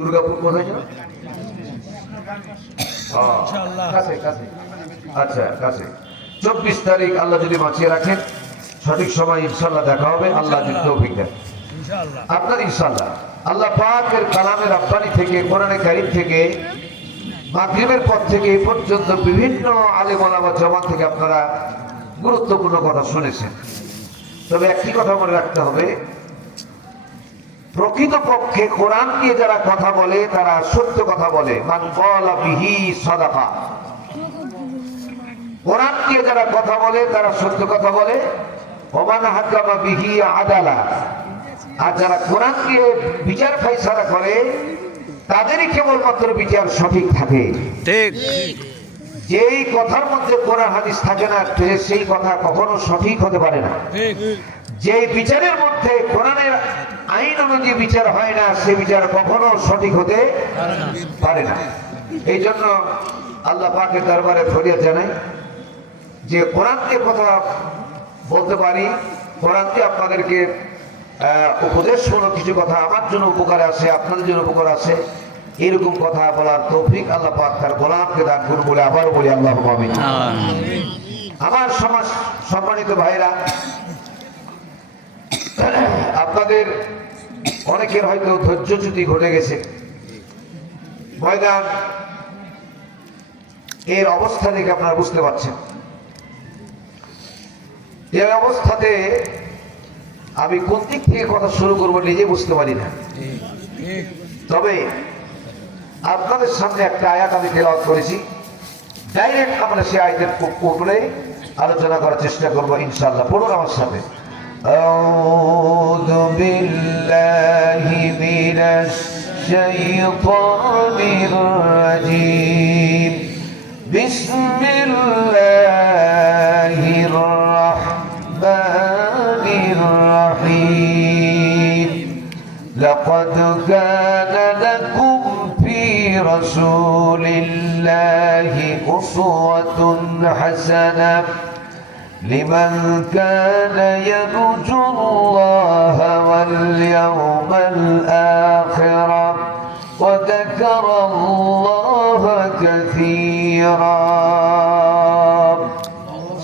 দুর্গাপুর কোথায় যেন? কাছে কাছে, আচ্ছা কাছে। 24 তারিখ আল্লাহ যদি বাঁচিয়ে রাখেন, সঠিক সময় ইনশাল্লাহ দেখা হবে। আল্লাহ যদি তৌফিক দেন আপনার, ইনশাল্লাহ আল্লাহ পাকের কালামের রব্বানি থেকে, কোরআনে কারীম থেকে, মাগরিবের পর থেকে এই পর্যন্ত বিভিন্ন আলেম ওলামা জবান থেকে আপনারা গুরুত্বপূর্ণ কথা শুনেছেন। তবে একটি কথা মনে রাখতে হবে, প্রকৃতপক্ষে কোরআন দিয়ে যারা কথা বলে তারা সত্য কথা বলে। মান ক্বালা বিহি সাদাকা। কোরআন দিয়ে যারা কথা বলে তারা সত্য কথা বলে। ওমান হাকামা বিহি আদালা। আর যারা কোরআন দিয়ে বিচার ফাইসালা করে তাদেরই কেবলমাত্র বিচার সঠিক থাকে। ঠিক। যেই কথার মধ্যে কোরআন হাদিস থাকে না সেই কথা কখনো সঠিক হতে পারে না। যেই বিচারের মধ্যে কোরআনের আইন অনুযায়ী বিচার হয় না সে বিচার কখনো সঠিক হতে পারে না। এই জন্য আল্লাহ পাকের দরবারে ফরিয়াদ জানাই যে কোরআন দিয়ে কথা বলতে পারি, কোরআন দিয়ে আপনাদেরকে উপদেশমূলক কিছু কথা আমার জন্য উপকার আছে, আপনাদের জন্য উপকার আছে, এরকম কথা বলার তৌফিক আল্লাহ পাক তার গোলামকে দান করুন বলে আবারও বলি আল্লাহুম্মা আমিন। আমার সমাজ সম্মানিত ভাইরা, আপনাদের অনেকের হয়তো ধৈর্যচ্যুতি ঘটে গেছে। ময়দান এর অবস্থা দেখে আপনারা বুঝতে পারছেন। এই অবস্থাতে আমি কোন দিক থেকে কথা শুরু করবো নিজে বুঝতে পারি না। তবে আপনাদের সামনে একটা আয়াত আমি তেলাওয়াত করেছি, ডাইরেক্ট আমরা সেই আয়াতের উপরে আলোচনা করার চেষ্টা করবো ইনশাআল্লাহ। পড়ুন আমার সাথে। আউযু বিল্লাহি মিনাশ শাইতানির রাজীম। বিসমিল্লাহির রাহমানির রাহিম। লাকাদ কানা লাকুম ফি রাসূলিল্লাহি উসওয়াতুন হাসানাহ লিমান কানা ইয়ারজু আল্লাহা ওয়াল ইয়াওমাল আখির ওয়া যাকারা আল্লাহা কাসীরা।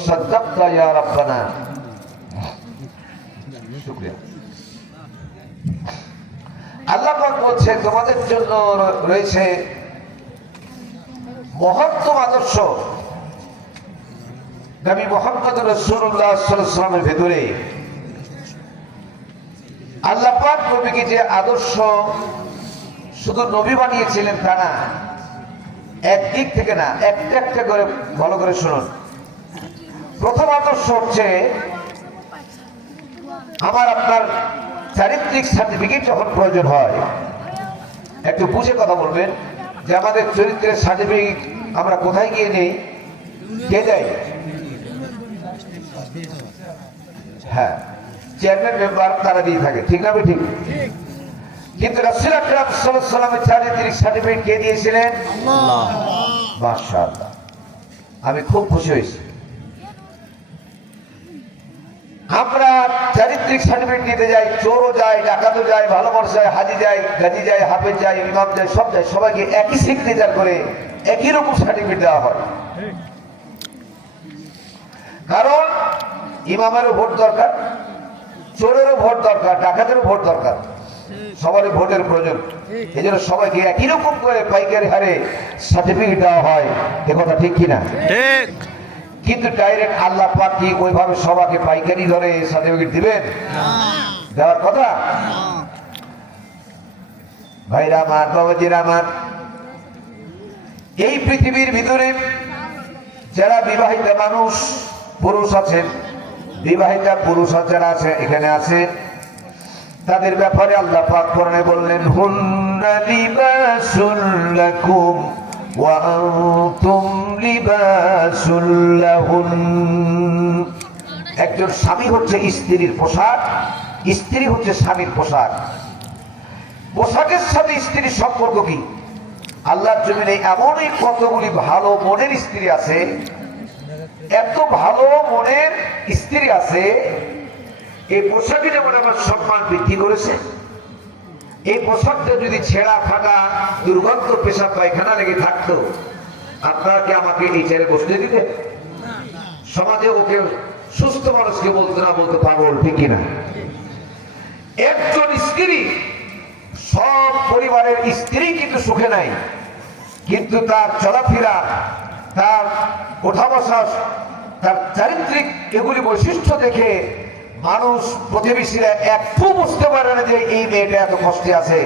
সাদাক্তা ইয়া রাব্বানা। শুকরিয়া। আল্লাহ পাক বলছে তোমাদের জন্য রয়েছে মহত্তম আদর্শ নবী মুহাম্মদ রাসূলুল্লাহ সাল্লাল্লাহু আলাইহি ওয়াসাল্লামের ভেতরে। আল্লাহ পাক নবীকে যে আদর্শ শুধু নবী বানিয়েছিলেন তা না, একদিক থেকে না, একটা একটা করে ভালো করে শুনুন। প্রথম আদর্শ হচ্ছে আমার আপনার চারিত্রিক সার্টিফিকেট যখন প্রয়োজন হয়, একটু বুঝে কথা বলবেন যে আমাদের চরিত্রের সার্টিফিকেট আমরা কোথায় গিয়ে নেই, কে দেয়? হ্যাঁ, চেয়ারম্যান মেম্বার তারা দিয়ে থাকে, ঠিক না? ঠিক। কিন্তু রাসূল আকরাম সাল্লাল্লাহু আলাইহি ওয়াসাল্লামের চারিত্রিক সার্টিফিকেট কে দিয়েছিলেন? আল্লাহ। মাশাআল্লাহ, আমি খুব খুশি হয়েছি। আমরা চারিত্রিক সার্টিফিকেট নিতে যাই, চোরও যায়, ডাকাতও যায়, ভালো মানুষ যায়, হাজি যায়, গাজী যায়, হাফেজ যায়, ইমাম যায়, সব যায়, সবাইকে একই সিগনেচার করে একই রকম সার্টিফিকেট দেওয়া হয়। কারণ ইমামেরও ভোট দরকার, চোরেরও ভোট দরকার, ডাকাতেরও ভোট দরকার, সবারই ভোটের প্রয়োজন। এই জন্য সবাইকে একই রকম করে পাইকারি হারে সার্টিফিকেট দেওয়া হয়। এ কথা ঠিক কিনা? ঠিক। কিন্তু ডাইরেক্ট আল্লাহ পাক কি ওইভাবে সবাইকে পাইকারি ধরে সার্টিফিকেট দিবেন? দেওয়ার কথা? ভাইরা আমার, বাবাজিরা আমার, এই পৃথিবীর ভিতরে যারা বিবাহিত মানুষ পুরুষ আছেন, বিবাহিতা পুরুষ যারা আছে এখানে আছে, তাদের ব্যাপারে আল্লাহ পাক কোরআনে বললেন হুন্না লিবাসুল লাকুম ওয়া আনতুম লিবাসুল লাহুন। একজন স্বামী হচ্ছে স্ত্রীর পোশাক, স্ত্রী হচ্ছে স্বামীর পোশাক। পোশাকের সাথে স্ত্রীর সম্পর্ক কি? আল্লাহর জমিনে এমনই কতগুলি ভালো মনের স্ত্রী আছে, এত ভালো মনের স্ত্রী আছে, এই পোশাকে যেমন আমার সম্মান বৃদ্ধি করেছে, এই পোশাকটা যদি ছেঁড়া ফাটা দুর্গন্ধ পেশাব পায়খানা লেগে থাকতো, আপনারা কি আমাকে এই চেয়ারে বসতে দিতে? সমাজে ওকে সুস্থ মানুষকে বলতো না, বলতো পাগল, ঠিক কিনা? একজন স্ত্রী, সব পরিবারের স্ত্রী কিন্তু সুখে নাই, কিন্তু তার চলাফেরা, তার ওঠা বসা, তার চারিত্রিক এগুলি বৈশিষ্ট্য দেখে মানুষ, প্রতিবেশীরা একটু বুঝতে পারে না যে এই মেয়েটা এত কষ্টে আছে।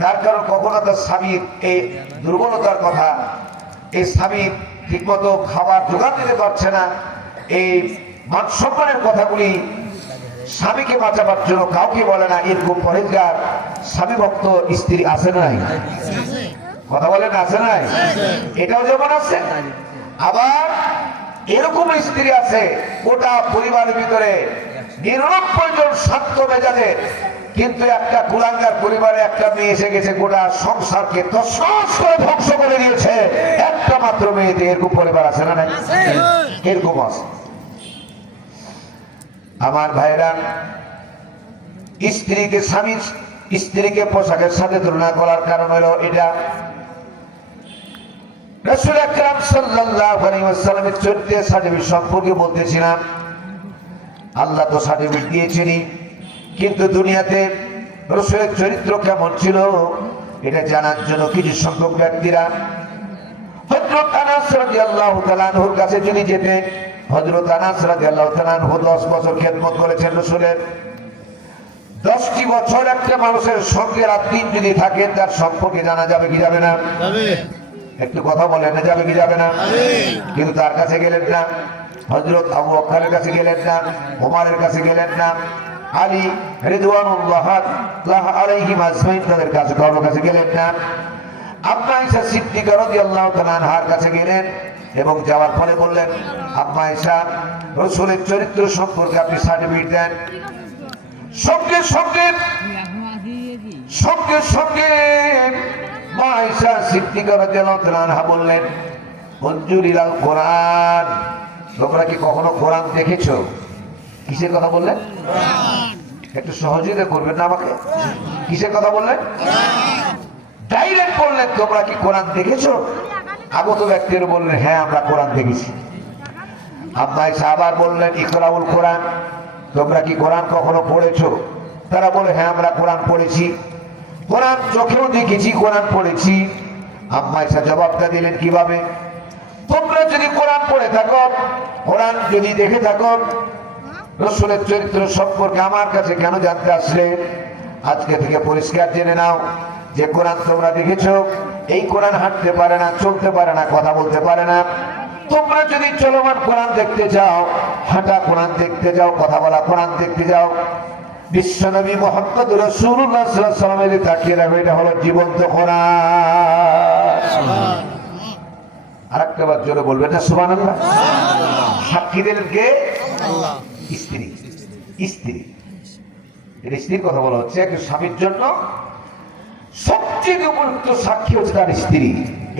তার কারণ কখনো তার স্বামীর এই দুর্বলতার কথা, এই স্বামী ঠিকমতো খাবার জোগাড় দিতে পারছে না, এই মান সম্মানের কথাগুলি স্বামীকে বাঁচাবার জন্য কাউকে বলে না। এরকম পরেজগার স্বামী ভক্ত স্ত্রী আছে নাই? কথা বলেন, আছে নাই? এটাও যেমন আছে, আবার এরকম স্ত্রী আছে গোটা পরিবারের ভিতরে 99 জন শান্ত মেজাজের, কিন্তু একটা কুলাঙ্গার পরিবারে একটা মেয়ে এসে গেছে, গোটা সংসারকে তছনছ করে ধ্বংস করে দিয়েছে একটা মাত্র মেয়েতে। এরকম পরিবার আছে না? এরকম আছে। আমার ভাইরা, স্ত্রীকে স্বামী, স্ত্রীকে পোশাকের সাথে তুলনা করার কারণ হলো এটা রাসূল আকরাম সাল্লাল্লাহু আলাইহি ওয়াসাল্লামের চরিত্রের সার্টিফিকেট সম্পর্কে বলতেছিলাম। আল্লাহ তো সার্টিফিকেট দিয়েছেনই, কিন্তু দুনিয়াতে রাসূলের চরিত্র কেমন ছিল এটা জানার জন্য কিছু সংখ্যক ব্যক্তিরা হযরত আনাস রাদিয়াল্লাহু তাআলা আনহুর কাছে যদি যেতেন, হযরত আনাস রাদিয়াল্লাহু তাআলা আনহু 10 বছর খেদমত করেছেন রাসূলের। 10টি বছর একটা মানুষের সঙ্গে রাত দিন যদি থাকে, তার সম্পর্কে জানা যাবে কি যাবে না? একটু কথা বলেন না, যাবে কি যাবে না? কিন্তু তার কাছে গেলেন না, হযরত আবু বকরের কাছে গেলেন না, ওমরের কাছে গেলেন না, আলী রিদওয়ানুল্লাহ আলাইহিম আজমাইন তাদের কাছে কারোর কাছে গেলেন না, আম্মা আয়েশা সিদ্দিকা রাদিয়াল্লাহু তাআলা আনহার কাছে গেলেন এবং যাওয়ার পরে বললেন, আম্মা আয়েশা, রাসূলের চরিত্র সম্পর্কে আপনি সার্টিফিকেট দেন। সঙ্গে সঙ্গে সঙ্গে সঙ্গে মা আয়েশা সিদ্দিকা রাদিয়াল্লাহু তাআলা আনহা বললেন, উনজুরিল কোরআন, তোমরা কি কখনো কোরআন দেখেছো? কিসের কথা বললেন? একটু সহযোগিতা করবেন না আমাকে? কিসের কথা বললেন? ডাইরেক্ট বললেন, তোমরা কি কোরআন দেখেছো? আগত ব্যক্তিরা বললেন, হ্যাঁ আমরা কোরআন দেখেছি। আম্মা আয়েশা আবার বললেন, ইকরাউল কোরআন, তোমরা কি কোরআন কখনো পড়েছো? তারা বলে, হ্যাঁ আমরা কোরআন পড়েছি, কোরআন চোখেও দেখেছি, কোরআন পড়েছি। আম্মা আয়েশা জবাবটা দিলেন কিভাবে? তোমরা যদি কোরআন পড়ে থাকো, কোরআন যদি দেখে থাকো, রাসূলের চরিত্র সম্পর্কে আমার কাছে কেন জানতে আসলে? আজকে থেকে পরিষ্কার জেনে নাও যে কোরআন তোমরা দেখেছো, এই কোরআন হাঁটতে পারে না, চলতে পারে না, কথা বলতে পারে না। তোমরা যদি চলমান কোরআন দেখতে যাও, হাঁটা কোরআন দেখতে যাও, কথা বলা কোরআন দেখতে যাও, বিশ্বনবী মুহাম্মদ রাসূলুল্লাহ সাল্লাল্লাহু আলাইহি ওয়াসাল্লামের তাকিয়ে রাখবে, এটা হলো জীবন্ত কোরআন। আরেকটা বার জোরে বলবেন না সুবহানাল্লাহ? সাক্ষী দিলেন কে? আল্লাহ। স্ত্রী, স্ত্রী, এর স্ত্রীর কথা বলা হচ্ছে। একটা স্বামীর জন্য সবচেয়ে উপযুক্ত সাক্ষী হচ্ছে তার স্ত্রী।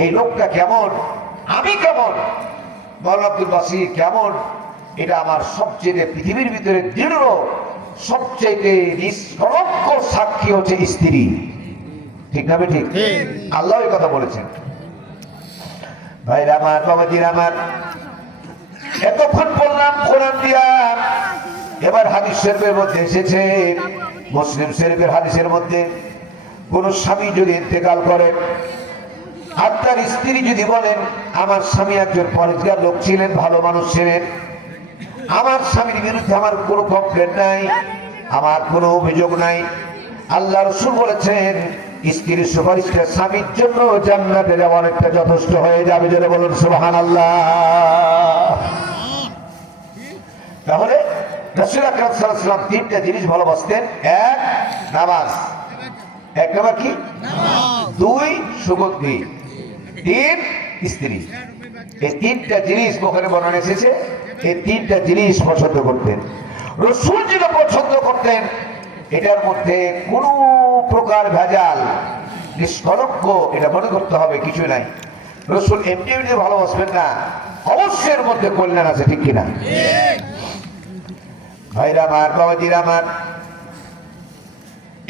এই লোকটা কেমন, আমি কেমন, মাওলানা আব্দুল বাসির কেমন, এটা আমার সবচেয়ে পৃথিবীর ভিতরে দৃঢ়, সবচেয়ে নিষ্কলঙ্ক সাক্ষী হচ্ছে স্ত্রী। ঠিক না? ঠিক। আল্লাহ এই কথা বলেছেন। ভাইরা আমার, বাবাজিরা আমার, এতক্ষণ বললাম কোরআন দিয়া, এবার হাদিস শরীফের মধ্যে এসেছে, মুসলিম শরীফের হাদিসের মধ্যে, কোন স্বামী যদি ইন্তেকাল করে আর তার স্ত্রী যদি বলেন, আমার স্বামী একজন পরেজগার লোক ছিলেন, ভালো মানুষ ছিলেন, আমার স্বামীর বিরুদ্ধে আমার কোনো কমপ্লেন নাই, আমার কোনো অভিযোগ নাই, আল্লাহ রাসূল বলেছেন স্ত্রীর সুপারিশটা স্বামীর জন্য জান্নাতে যাওয়া অনেকটা যথেষ্ট হয়ে যাবে। যেটা বলুন সুবহানাল্লাহ। তাহলে রাসূল আকরাম সাল্লাল্লাহু আলাইহি ওয়াসাল্লাম তিনটা জিনিস ভালোবাসতেন। এক, নামাজ। এক নাম্বার কি? নামাজ। দুই, সুগন্ধি। তিন, স্ত্রী। এই তিনটা জিনিস বুখারী বর্ণনা এসেছে। এই তিনটা জিনিস পছন্দ করতেন রাসূল। যেটা পছন্দ করতেন এটার মধ্যে কোন প্রকার ভেজাল, নিষ্কলঙ্ক, এটা মনে করতে হবে কিছু নাই। রাসূল এমনি এমনি ভালোবাসবেন না, অবশ্যই এর মধ্যে কল্যাণ আছে। ঠিক কিনা? ভাইরা আমার, বাবাজিরা আমার,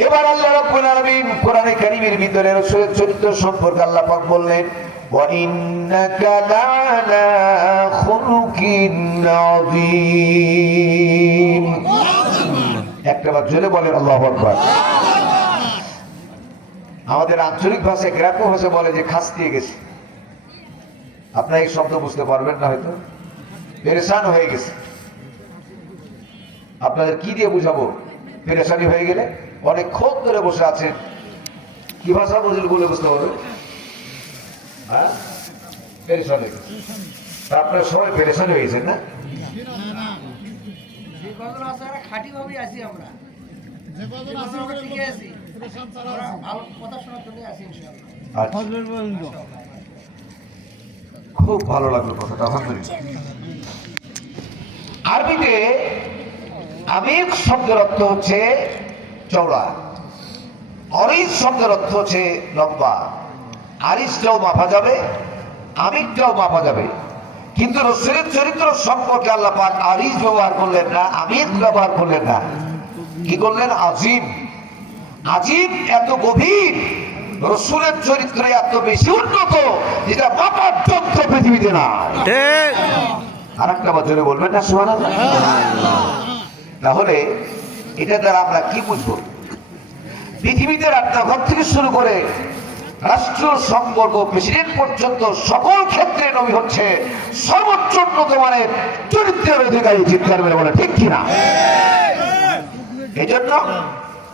এবার আল্লাহ রাব্বুল আলামিন কোরআনে কারীমের ভিতরে রাসূলের চরিত্র সম্পর্কে আল্লাহ পাক বললেন, ওয়া ইন্নাকা লা'আলা খুলুকিন আযীম। একটাবার জোরে বলেন আল্লাহু আকবার। আমাদের আঞ্চলিক ভাষায় গ্রাম্য ভাষা বলে যে খাস দিয়ে গেছে। আপনারা এই শব্দ বুঝতে পারবেন না, হয়তো পেরেশান হয়ে গেছে। আপনাদের কি দিয়ে বুঝাবো? পেরেশানি হয়ে গেলে অনেকক্ষণ ধরে বসে আছেন, কি ভাষা বুঝলে বলে বুঝতে পারবেন? হ্যাঁ, পেরেশান হয়ে গেছে। আপনারা সবাই পেরেশান হয়ে গেছেন না? খুব ভালো লাগলো কথাটা, আলহামদুলিল্লাহ। আরবিতে আমিক শব্দের অর্থ হচ্ছে চওড়া, অরিজ শব্দের অর্থ হচ্ছে লম্বা। আরিজটাও মাপা যাবে, আমিকটাও মাপা যাবে, কিন্তু রাসূলের চরিত্র সম্পর্কে আল্লাহ পাক আরিজ ব্যবহার করলেন না, আমিক ব্যবহার করলেন না। কি করলেন? আজিম। আজিম এত গভীর, রাসূলের চরিত্র এত বেশি উন্নত, যেটা মাপার যন্ত্র পৃথিবীতে না। আর একটা বছরে বলবেন না সুবহানাল্লাহ? তাহলে এটা দ্বারা আমরা কি বুঝবো? পৃথিবীতে রান্নাঘর থেকে শুরু করে রাষ্ট্র সম্পর্ক, প্রেসিডেন্ট পর্যন্ত সকল ক্ষেত্রে নবী হচ্ছে সর্বোচ্চ উন্নত মানের চরিত্রের অধিকারী। চিৎকার মেরে বলে ঠিক কিনা? এই জন্য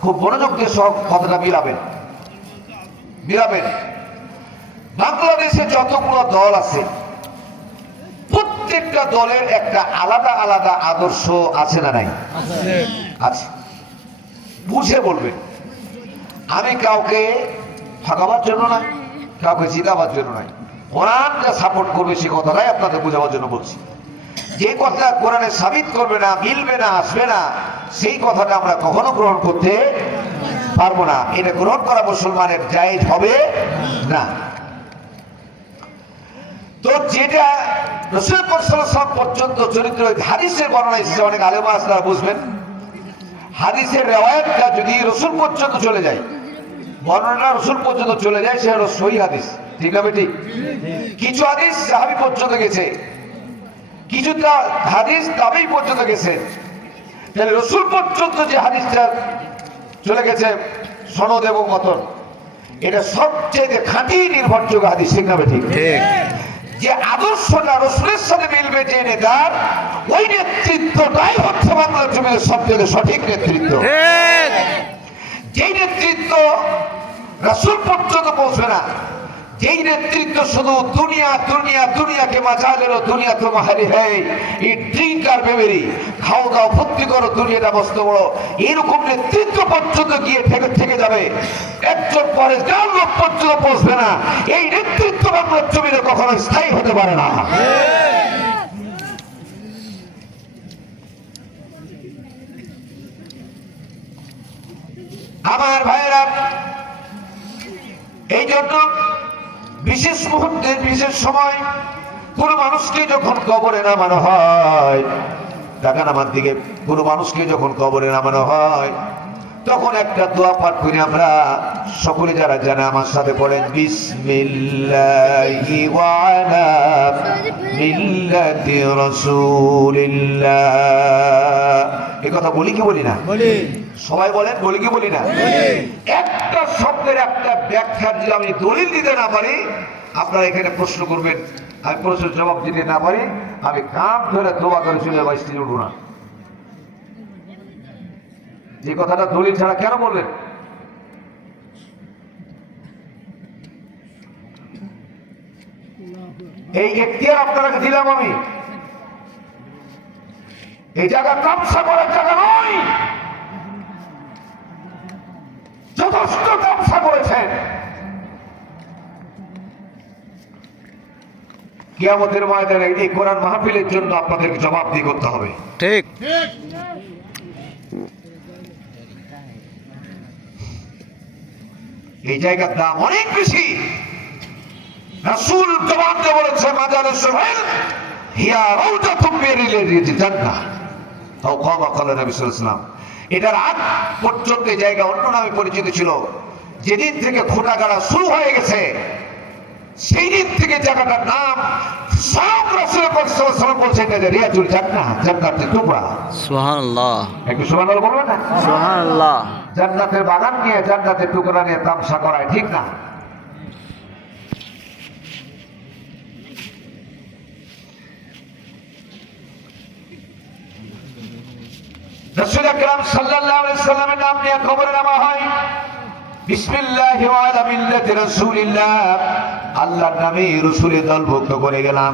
খুব মনোযোগ দিয়ে সব কথাটা মিলাবেন। বাংলাদেশে যতগুলো দল আছে, প্রত্যেকটা দলের একটা আলাদা আলাদা আদর্শ আছে না নাই? আছে। বুঝে বলবেন। আমি কাউকে ঠকাবার জন্য নয়, কাউকে জিতাবার জন্য নয়। কোরআন যা সাপোর্ট করবে সে কথাটাই আপনাদের বোঝাবার জন্য বলছি। যে কথা কোরআনে সাবিত করবে না, মিলবে না, আসবে না, সেই কথাটা আমরা কখনো গ্রহণ করতে পারবো না। এটা গ্রহণ করা মুসলমানের জায়েজ হবে না। তো যেটা রাসূল পাক সাল্লাল্লাহু আলাইহি ওয়াসাল্লাম পর্যন্ত চরিত্র, হাদিসের বর্ণনা এসেছে, অনেক আলেমা আসলাম বুঝবেন। হাদিসের রিওয়ায়াতটা যদি রাসূল পর্যন্ত চলে যায়, বর্ণনা রাসূল পর্যন্ত চলে যায়, সে হলো সহিহ হাদিস। ঠিক না বেটি? কিছু হাদিস সাহাবী পর্যন্ত গেছে, কিছুটা হাদিস তাবেঈ পর্যন্ত গেছে। তাহলে রাসূল পর্যন্ত যে হাদিসটা চলে গেছে সনদ এবং মতন, এটা সবচেয়ে খাঁটি নির্ভরযোগ্য হাদিস। ঠিক না বেটি? ঠিক। যে আদর্শটা রাসূলের সাথে মিলবে যে নেতার, ওই নেতৃত্বটাই হচ্ছে বাংলার জমিনের সবচেয়ে সঠিক নেতৃত্ব। যেই নেতৃত্ব রাসূল পর্যন্ত পৌঁছবে না, যেই নেতৃত্ব শুধু দুনিয়া দুনিয়া দুনিয়াকে মাঝালের, দুনিয়া তোমাহারি হ্যায়, এই ড্রিঙ্ক আর বেবেরি, খাও দাও ভর্তি করো, দুনিয়াটা মস্ত বড়, এরকম নেতৃত্ব পর্যন্ত গিয়ে থেকে যাবে। একজন পরে যার লোক পর্যন্ত পৌঁছবে না, এই নেতৃত্ব বাংলার জমিনে কখনো স্থায়ী হতে পারে না। আমার ভাইয়েরা, এই জন্য বিশেষ মুহূর্তে, বিশেষ সময় কোন মানুষকে যখন কবরে নামানো হয়, তাকান আমার দিকে, কোন মানুষকে যখন কবরে নামানো হয়, তখন একটা দোয়া পাঠ করি আমরা সকলে, যারা জানে আমার সাথে পড়েন, বিসমিল্লাহি ওয়া আলা মিল্লাতি রাসূলিল্লাহ। এই কথা বলি কি বলি না? বলি। সবাই বলেন, বলি কি বলি না? একটা শব্দের একটা ব্যাখ্যা যদি আমি দলিল দিতে না পারি, আপনারা এখানে প্রশ্ন করবেন, আমি প্রশ্নের জবাব দিতে না পারি, আমি কান ধরে দোয়া করে চলে যাবো, স্ত্রী উঠবো না। যে কথাটা দলিল ছাড়া কেন বললেন? এই এখতিয়ার আপনাকে দিলাম আমি। এই জায়গা তামসা করার জায়গা নয়। যথেষ্ট তামসা করেছেন। কিয়ামতের ময়দানে এই কোরআন মাহফিলের জন্য আপনাদেরকে জবাবদিহি করতে হবে। ঠিক। এই জায়গার দাম অনেক বেশি। রাসূল জবাব দিয়ে বলেছে, মাজালুস সুহাইল হিয়া রাউদাতুম মিন রিয়াদিল জান্নাহ। তাও কামা ক্বালা নবী সাল্লাল্লাহু আলাইহি ওয়াসাল্লাম, এটার আগ পর্যন্ত এই জায়গা অন্য নামে পরিচিত ছিল। যেদিন থেকে খোঁটা গাড়া শুরু হয়ে গেছে সেই দিন থেকে জায়গাটার নাম স্বয়ং রাসূল পাক সাল্লাল্লাহু আলাইহি ওয়াসাল্লাম বলছেন যে রিয়াজুল জান্নাহ, জান্নাতের টুকরা। সুবহানাল্লাহ, একটু সুবহানাল্লাহ বলবেন না? সুবহানাল্লাহ। জান্নাতের বাগান নিয়ে জান্নাতের টুকরা নিয়ে তামসা করায় ঠিক না। রাসূল আকরাম সাল্লাল্লাহু আলাইহি ওয়াসাল্লামের নাম নিয়ে কবরে নামা হয়। বিসমিল্লাহি ওয়া আলা মিল্লাতি রাসূলিল্লাহ, আল্লাহর নামে রাসূলের দলভুক্ত করে গেলাম।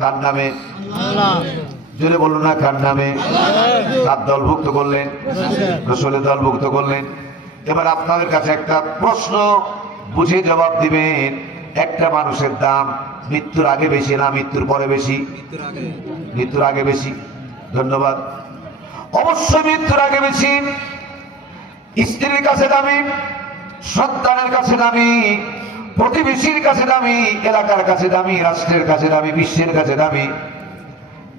কার নামে? আল্লাহ। জোরে বলুন না, কার নামে? কার দলভুক্ত করলেন? রাসূলের দলভুক্ত করলেন। এবার আপনাদের কাছে একটা প্রশ্ন, বুঝে জবাব দিবেন। একটা মানুষের দাম মৃত্যুর আগে বেশি না মৃত্যুর পরে বেশি? মৃত্যুর আগে বেশি। ধন্যবাদ। অবশ্যই মৃত্যুর আগে বেশি। স্ত্রীর কাছে দামি, সন্তানের কাছে দামি, প্রতিবেশীর কাছে দামি, এলাকার কাছে দামি, রাষ্ট্রের কাছে দামি, বিশ্বের কাছে দামি।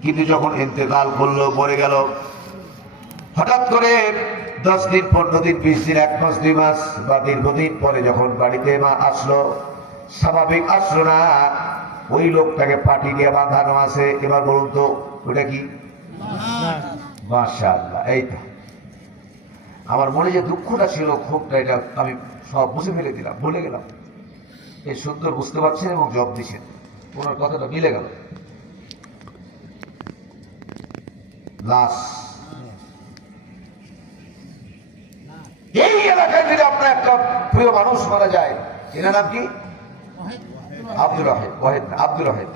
কিন্তু যখন ইন্তেকাল করলো, মরে গেল, হঠাৎ করে 10 দিন, 15 দিন, 20 দিন, 1 মাস, 2 মাস বা দীর্ঘদিন পরে যখন বাড়িতে আসলো, স্বাভাবিক আসলো না, ওই লোকটাকে পাটি দিয়ে বাঁধানো আছে। এবার বলুন তো ওটা কি? মাশাআল্লাহ। এই তো আমার মনে যে দুঃখটা ছিল, ক্ষোভটা, এটা আমি সব বুঝে ফেলে দিলাম, ভুলে গেলাম। এই সুন্দর বুঝতে পারছেন এবং জব দিচ্ছেন, ওনার কথাটা মিলে গেল। লাশ এই এলাকায় যদি আপনার একটা প্রিয় মানুষ মারা যায়, এনার নাম কি? আব্দুল ওয়াহিদ। ওয়াহিদ না, আব্দুল ওয়াহিদ।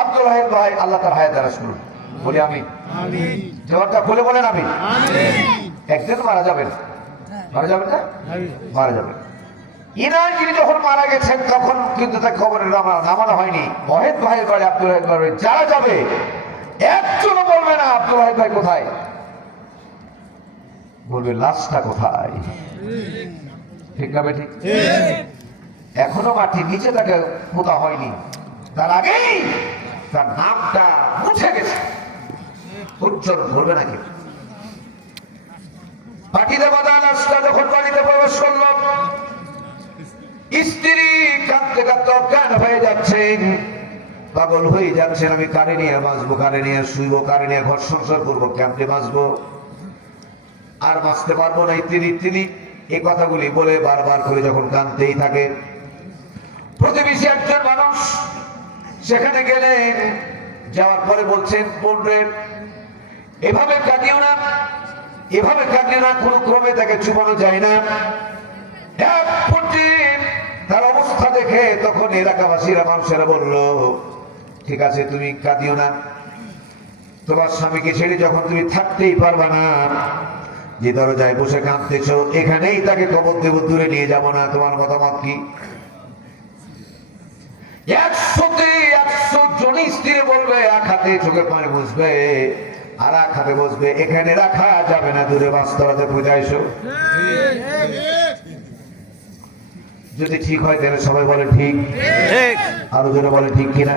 আব্দুল ওয়াহিদ ভাই, আল্লাহ তার হায়াত দারাজ করুন। বলি আমি জবাবটা খুলে বলেন আমি। একদিন মারা যাবেন, মারা যাবেন না? মারা যাবেন। ইনার যিনি যখন মারা গেছেন তখন কিন্তু তার খবরে নামানো হয়নি। ওয়াহিদ ভাইয়ের বাড়ি, আব্দুল ওয়াহিদ ভাই যারা যাবে একজনও বলবে না আব্দুল ওয়াহিদ ভাই কোথায়, বলবে লাশটা কোথায়। ঠিক না বেঠিক? এখনো মাটির নিচে তাকে পোতা হয়নি, তার আগেই তার নামটা মুছে গেছে। উজ্জ্বল ধরবে নাকি? পাটিতে বাঁধা লাশটা যখন বাড়িতে প্রবেশ করল, স্ত্রী কাঁদতে কাঁদতে অজ্ঞান হয়ে যাচ্ছেন, পাগল হয়ে যাচ্ছেন। আমি কারে নিয়ে বাঁচবো, কারে নিয়ে শুইবো, কারে নিয়ে ঘর সংসার করবো, কেমনে বাঁচবো, আর বাঁচতে পারবো না, ইত্যাদি এই কথাগুলি বলে বারবার করে যখন কাঁদতেই থাকে। প্রতিবেশী একজন মানুষ সেখানে গেলেন, যাওয়ার পরে বলছেন, বোনরে এভাবে কাঁদিও না, এভাবে কাঁদিও না, কোনো ক্রমে তাকে চুপানো যায় না। এক পর্যায়ে তার অবস্থা দেখে তখন এলাকাবাসীরা, মানুষেরা বলল, ঠিক আছে তুমি কাঁদিও না, তোমার স্বামীকে ছেড়ে যখন তুমি থাকতেই পারবা না, যে দরজায় বসে কাঁদতেছো এখানেই তাকে কবর দেব, দূরে নিয়ে যাব না, তোমার মতামত কি? 100 জন স্ত্রী বলবে, এক হাতে চোখে পানি বুঝবে আর এক হাতে বসবে, এখানে রাখা যাবে না, দূরে বাস্তবতে বুঝাইছো। যদি ঠিক হয় তাহলে সবাই বলে ঠিক, আরো জনে বলে ঠিক কিনা।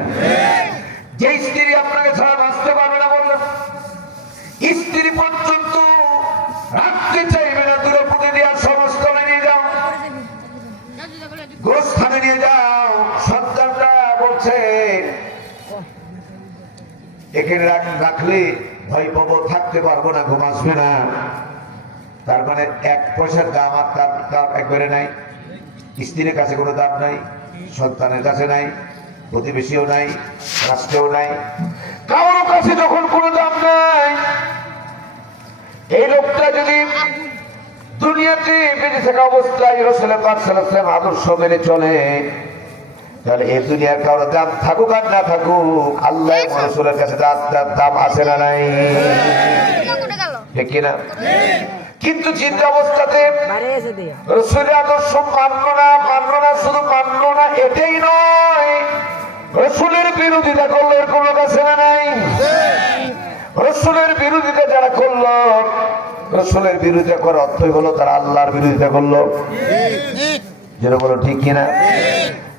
যে স্ত্রী আপনাকে ছাড়া বাঁচতে পারবে না, বললো স্ত্রী পর্যন্ত রাখতে চাইবে না, দূরে পুঁতে দেওয়ার সমস্ত নিয়ে যাও, গোস্থানে নিয়ে যাও। সন্তানরা বলছে এখানে রাখলে ভয় পাবো, থাকতে পারবো না, ঘুম আসবে না। তার মানে 1 পয়সার দাম আর তার একবারে নাই। স্ত্রীর কাছে কোনো দাম নাই, সন্তানের কাছে নাই, প্রতিবেশীও নাই, রাষ্ট্রেও নাই, কারোর কাছে যখন কোনো দাম নাই, এই লোকটা যদি দুনিয়াতে বেঁচে থাকা অবস্থায় রাসূল পাক সাল্লাল্লাহু আলাইহি ওয়াসাল্লাম আদর্শ মেনে চলে, তাহলে এই দুনিয়ার কারো দাম থাকুক আর না থাকুক, আল্লাহ রাসূলের কাছে দাম আছে না নাই? ঠিক কিনা? কিন্তু চিন্তা অবস্থাতে রাসূলের আদর্শ মানলো না, শুধু মানলো না এটাই নয়, রাসূলের বিরোধিতা করলো, এর কোনো কাছে না নাই? রাসূলের বিরোধিতা যারা করলো, রাসূলের বিরোধিতা করার অর্থই হলো তারা আল্লাহর বিরোধিতা করলো। যেটা বলো ঠিক কিনা?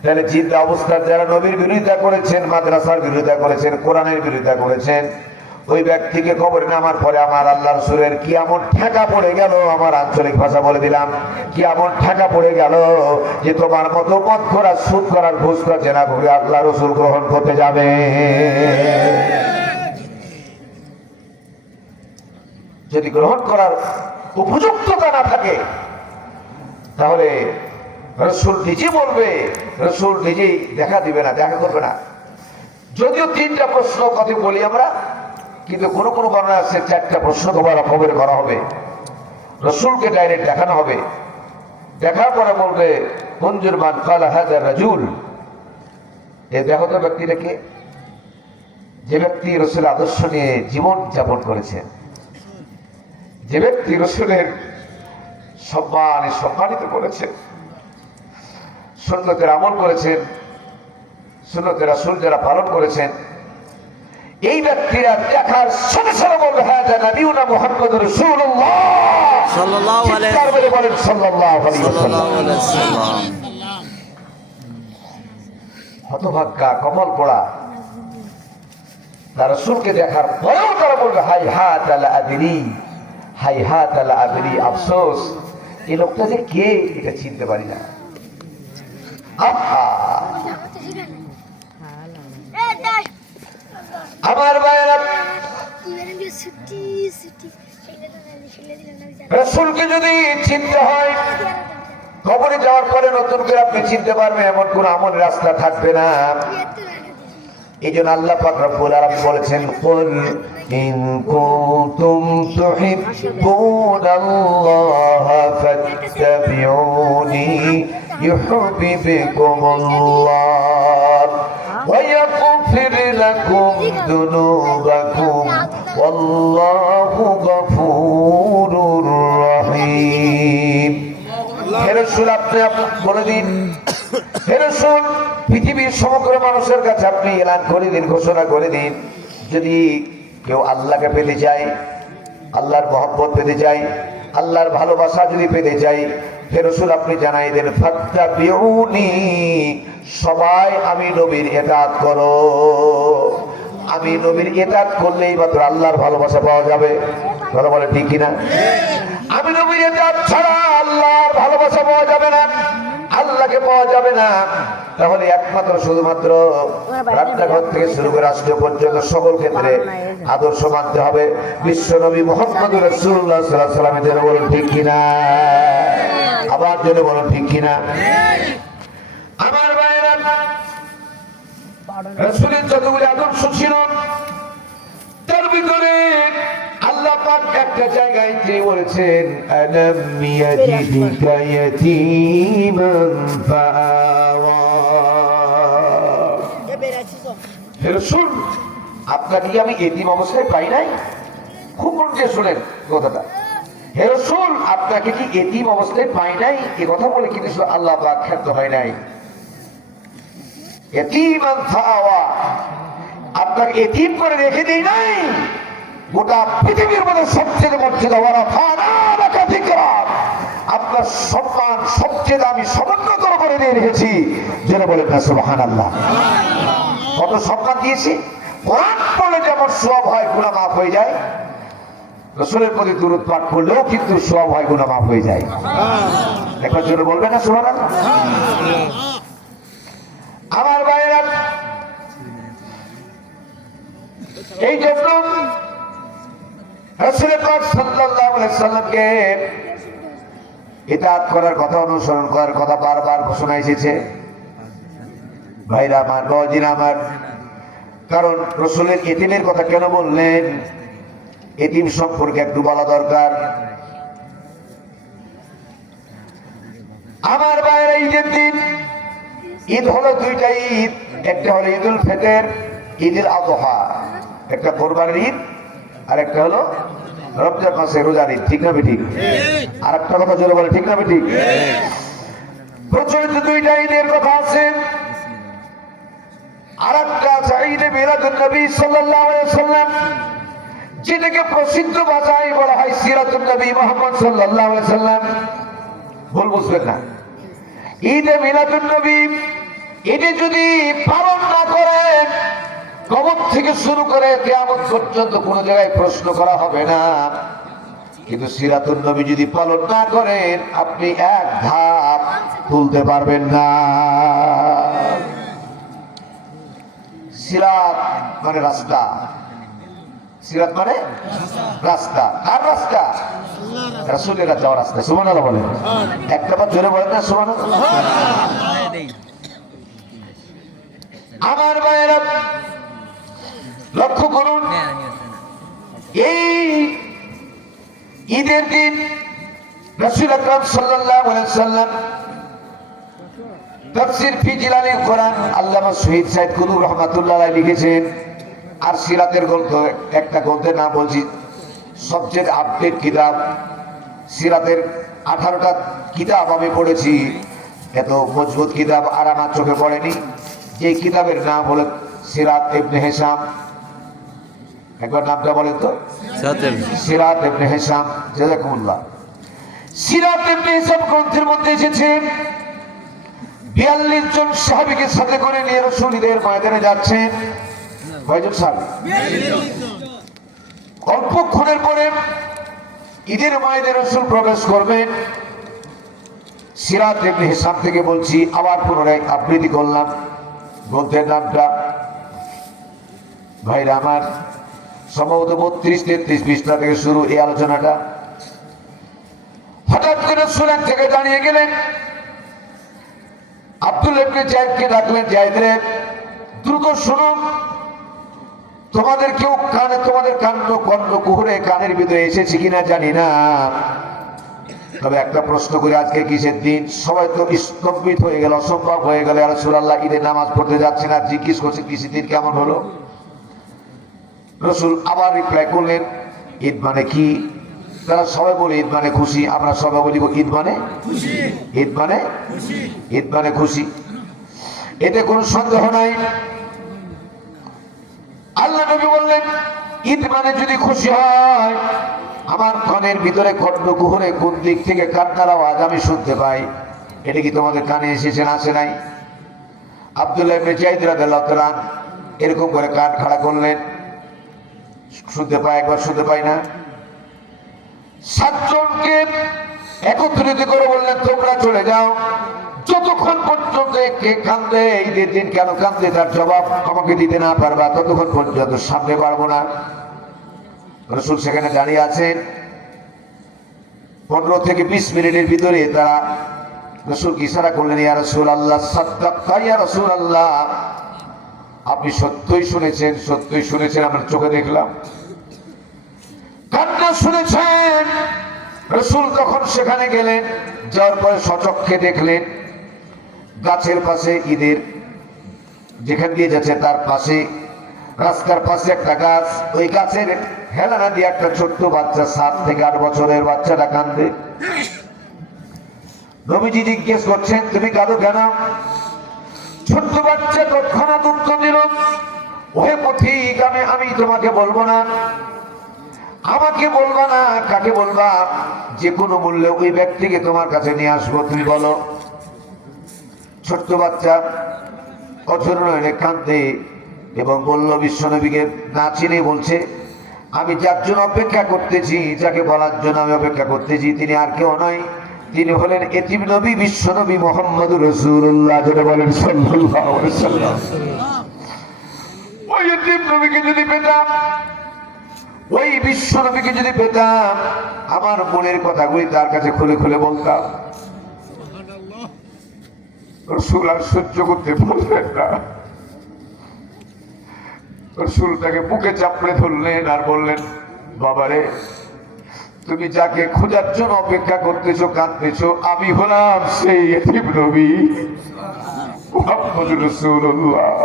তাহলে চিন্তা অবস্থার যারা নবীর বিরোধিতা করেছেন, মাদ্রাসার বিরোধিতা করেছেন, কোরআনের বিরোধিতা করেছেন, ওই ব্যক্তিকে কবরে নামার পরে আমার আল্লাহ রাসূলের কি এমন ঠেকা পড়ে গেল, আমার আঞ্চলিক ভাষা বলে দিলাম, কি এমন ঠেকা পড়ে গেল যে তোমার মতো মদ করা, সুদ করার, ঘুষ করা, জেনা করে আল্লাহ রাসূল গ্রহণ করতে যাবে। যদি গ্রহণ করার উপযুক্ততা না থাকে তাহলে রাসূল নিজে বলবে, রাসূল নিজেই দেখা দিবে না, দেখা করবে না। যদিও 3টা প্রশ্ন কথা বলি আমরা, কিন্তু কোন কোন বর্ণনা আছে 4টা প্রশ্ন কবরে করা হবে। রাসূলকে ডাইরেক্ট দেখানো হবে, দেখার পরে বলবে মঞ্জুর মান কালা হাযা রাজুল, এই ব্যাহত ব্যক্তিটা কে? যে ব্যক্তি রাসূলের আদর্শ নিয়ে জীবন যাপন করেছেন, যে ব্যক্তি রাসূলের সম্মানিত করেছেন, সুন্নতের আমল করেছেন, সুন্নতের রাসূল যারা পালন করেছেন, এই ব্যক্তিরা দেখার সাথে সাথে বলবে হাযা নবিয়ুনা মুহাম্মদুর রাসূলুল্লাহ সাল্লাল্লাহু আলাইহি চিৎকার করে বলেন সাল্লাল্লাহু আলাইহি ওয়াসাল্লাম। ওয়াসাল্লাম। হতভাগ্যা, কমল পড়া, তার রাসূলকে দেখার পরেও তারা বলবে হাইহাত আলা আদরি, হাইহাত আলা আদরি, আফসোস এই লোকটা যে কে এটা চিনতে পারি না। আহা আমার ভাইয়েরা, রাসূলকে যদি চিনতে হয়, কবরে যাওয়ার পরে নতুন করে আপনি চিনতে পারবেন এমন কোন আমল রাস্তা থাকবে না। এই জন্য আল্লাহ পাক রব্বুল আলামিন বলেছেন কুল ইন কুনতুম তুহিব্বুনাল্লাহ ফাত্তাবিউনি ইউহিব্বুকুমুল্লাহ ওয়া ইয়াগফির লাকুম যুনুবাকুম ওয়াল্লাহু গফুরুর রহিম। হে রাসূল, আপনি বলে দিন, হে রাসূল, পৃথিবীর সমগ্র মানুষের কাছে আপনি এলান করে দিন, ঘোষণা করে দিন, যদি কেউ আল্লাহকে পেতে চায়, আল্লাহর মহব্বত পেতে চায়, আল্লাহর ভালোবাসা যদি পেতে চায়, হে রাসূল আপনি জানাই দেন ফাত্তাবিউনি, সবাই আমি নবীর ইতাআত করো। আমি নবীর ইতাআত করলেই মাত্র আল্লাহর ভালোবাসা পাওয়া যাবে। কথা বলে ঠিক কিনা? আমি নবীর ইতাআত ছাড়া আল্লাহর ভালোবাসা পাওয়া যাবে না, আল্লাহকে পাওয়া যাবে না। তাহলে একমাত্র শুধুমাত্র রান্নাঘর থেকে শুরু করে রাষ্ট্র পর্যন্ত সকল ক্ষেত্রে আদর্শ মানতে হবে বিশ্ব নবী মুহাম্মদুর রাসূলুল্লাহ সাল্লাল্লাহু আলাইহি ওয়াসাল্লামের। জন্য বলুন ঠিক কিনা? আবার জন্য বলুন ঠিক কিনা? আমার ভাইরা, রাসূলের যতগুলি আদর্শ ছিল তার ভিতরে আল্লাহ পাক একটা জায়গায় যে বলেছেন আলাম ইয়াজিদুকা ইয়াতীমান ফাআওয়া। হে রাসূল, আপনাকে কি আমি এতিম অবস্থায় পাই নাই? খুব মন দিয়ে শুনেন কথাটা। হে রাসূল, আপনাকে কি এতিম অবস্থায় পাই নাই? এই কথা বলে কিন্তু আল্লাহ পাক ক্ষান্ত হয় নাই। ইয়াতীমান ফাআওয়া, আপনাকে এতিম করে রেখে দেই নাই। গোটা পৃথিবীর মধ্যে সবচেয়ে মর্যাদা আপনার সম্মান সবচেয়ে দামি সমুন্নত করে দিয়ে রেখেছি। যেন বলেন না সুবহানাল্লাহ। কত সম্মান দিয়েছি। কোরআন পড়লে যেমন সওয়াব হয়, গুনাহ মাফ হয়ে যায়, রাসূলের প্রতি দুরূদ পাঠ করলেও কিন্তু সওয়াব হয়, গুনাহ মাফ হয়ে যায়। একবার জোরে বলবেন না সুবহানাল্লাহ। আমার ভাইরা, এই জন্য রাসূল পাক সাল্লাল্লাহু আলাইহি ওয়াসাল্লামকে ইতাআত করার কথা, অনুসরণ করার কথা বারবার ঘোষণা এসেছে। ভাইরা আমার, বাবাজিরা আমার, কারণ রাসূলের এতিমের কথা কেন বললেন, এতিম সম্পর্কে একটু বলা দরকার। আমার ভাইরা, ঈদের দিন, ঈদ হলো দুইটা ঈদ, একটা হলো ঈদুল ফিতর, ঈদুল আযহা, একটা কোরবানির ঈদ আর একটা হলো রমজান মাসে রোজার ঈদ। ঠিক না ঠিক? আর একটা কথা জোরে বলে ঠিক না ঠিক? প্রচলিত দুইটা ঈদের কথা আছে। আর একটা আছে ঈদে মিলাদুন নবী সাল্লাল্লাহু আলাইহি ওয়াসাল্লাম, যেটাকে প্রসিদ্ধ ভাষায় বলা হয় সিরাতুন নবী মুহাম্মদ সাল্লাল্লাহু আলাইহি ওয়াসাল্লাম। ভুল বুঝবেন না। ঈদে মিলাদুন নবী, এটি যদি পালন না করেন কবর থেকে শুরু করে কিয়ামত পর্যন্ত কোনো জায়গায় প্রশ্ন করা হবে না, কিন্তু সিরাতুন নবী যদি পালন না করেন আপনি এক ধাপ তুলতে পারবেন না। সিরাত মানে রাস্তা, সিরাত মানে রাস্তা। আর রাস্তা রাসূলের যাওয়ার রাস্তা। সুবহানাল্লাহ বলেন, একটা বার জোরে বলেন না সুবহানাল্লাহ। আমার ভাইয়েরা লক্ষ্য করুন, এই ঈদের দিন রাসূল আকরাম সাল্লাল্লাহু আলাইহি ওয়াসাল্লাম তাফসীর ফি জিলালিল কোরআন আল্লামা শহীদ সাইদ কুতুব রাহমাতুল্লাহ আলাইহি লিখেছেন। আর সিরাতের গ্রন্থ, একটা গ্রন্থের নাম বলছি, সবচেয়ে আপডেট কিতাব সিরাতের 18টা কিতাব আমি পড়েছি, এত মজবুত কিতাব আর আমার চোখে পড়েনি। যে কিতাবের নাম হলো সিরাত ইবনে হিশাম। একবার নামটা বলেন তো, সিরাত ইবনে হিশাম। জাযাকুমুল্লাহ। সিরাত ইবনে হিশাম গ্রন্থের মধ্যে এসেছে 42 জন সাহাবীকে সাথে করে নিয়ে রাসূল ঈদের ময়দানে যাচ্ছেন। কয়জন সাহাবী? 42। অল্পক্ষণের পরে ঈদের ময়দানে রাসূল প্রবেশ করবেন। সিরাত ইবনে হিশাম থেকে বলছি, আবার পুনরায় আবৃত্তি করলাম গ্রন্থের নামটা। ভাইরা আমার, সম্ভবত 32-33 পৃষ্ঠা থেকে শুরু এই আলোচনাটা। হঠাৎ করে রাসূল এক থেকে দাঁড়িয়ে গেলেন, আব্দুল্লাহ ইবনে যায়েদকে ডাকলেন, যায়েদ রে, দ্রুত শোনো, তোমাদের কেউ কানে, তোমাদের কর্ণ কুহুরে কানের ভিতরে এসেছে কিনা জানি না, তবে একটা প্রশ্ন করি, আজকে কিসের দিন? সবাই তো স্তম্ভিত হয়ে গেল, অসম্ভব হয়ে গেল। ইয়া রাসূলুল্লাহ, ঈদের নামাজ পড়তে যাচ্ছে না, জিজ্ঞেস করছে কিসের দিন, কেমন হলো? রাসূল আবার রিপ্লাই করলেন, ঈদ মানে কি? তারা সবাই বলে ঈদ মানে খুশি। আমরা সবাই বলি ঈদ মানে খুশি, ঈদ মানে খুশি, ঈদ মানে খুশি। এতে কোনো সন্দেহ নাই। আল্লাহ নবী বললেন, ঈদ মানে যদি খুশি হয়, আমার কানের ভিতরে কর্ণ কুহুরে কোন দিক থেকে কান্নার আওয়াজ আমি শুনতে পাই, এটা কি তোমাদের কানে এসেছে না আসে নাই? আব্দুল্লাহ ইবনে যায়েদ রাদিয়াল্লাহু তাআলা এরকম করে কান খাড়া করলেন, শুনতে পাই, একবার শুনতে পাই না। 7 জনকে একত্রিত করে বললেন, তোমরা চলে যাও, যতক্ষণ পর্যন্ত কে কান্দে, ঈদের দিন কেন কান্দে তার জবাব আমাকে দিতে না পারবা, ততক্ষণ পর্যন্ত সামনে পারবো না। রাসূল সেখানে দাঁড়িয়ে আছেন। 15 থেকে 20 মিনিটের ভিতরে তারা রাসূলকে ইশারা করলেন, ইয়া রাসূলুল্লাহ, সাদ্দাক্তা ইয়া রাসূলুল্লাহ, আপনি সত্যই শুনেছেন, সত্যই শুনেছেন, আমরা চোখে দেখলাম, কান্না শুনেছেন। রাসূল তখন সেখানে গেলেন, যাওয়ার পরে সচক্ষে দেখলেন গাছের পাশে, ঈদের যেখান দিয়ে যাচ্ছে তার পাশে, রাস্তার পাশে একটা গাছ, ওই গাছের হেলানা দিয়ে একটা ছোট্ট বাচ্চা, 7 থেকে 8 বছরের বাচ্চাটা কান্দে। নবীজি জিজ্ঞেস করছেন, তুমি কাঁদো কেন? ছোট্ট বাচ্চা তৎক্ষণাৎ উত্তর দিল, ওহে পথিক, আমি তোমাকে বলবো না। আমাকে বলবা না, কাকে বলবা? যে কোনো মূল্যে ওই ব্যক্তিকে তোমার কাছে নিয়ে আসবো, তুমি বলো। ছোট্ট বাচ্চা অঝোর নয়নে কাঁদে এবং বলল, বিশ্বনবীকে না চিনে বলছে, আমি যার জন্য অপেক্ষা করতেছি, যাকে বলার জন্য আমি অপেক্ষা করতেছি, তিনি আর কেউ নয়, তিনি হলেন এতিম নবী, বিশ্বনবী মুহাম্মদুর রাসূলুল্লাহ। যেটা বলেন সাল্লাল্লাহু আলাইহি ওয়াসাল্লাম। ওই এতিম নবীকে যদি পেতাম, ওই বিশ্বনবীকে যদি পেতাম, আমার মনের কথাগুলি তার কাছে খুলে খুলে বলতাম। রাসূল আর সহ্য করতে পারলেন না। রাসূল তাকে বুকে চাপড়ে ধরলেন আর বললেন, বাবারে, তুমি যাকে খোঁজার জন্য অপেক্ষা করতেছো, কাঁদতেছো, আমি হলাম সেই এতিম নবী মুহাম্মদুর রাসূলুল্লাহ।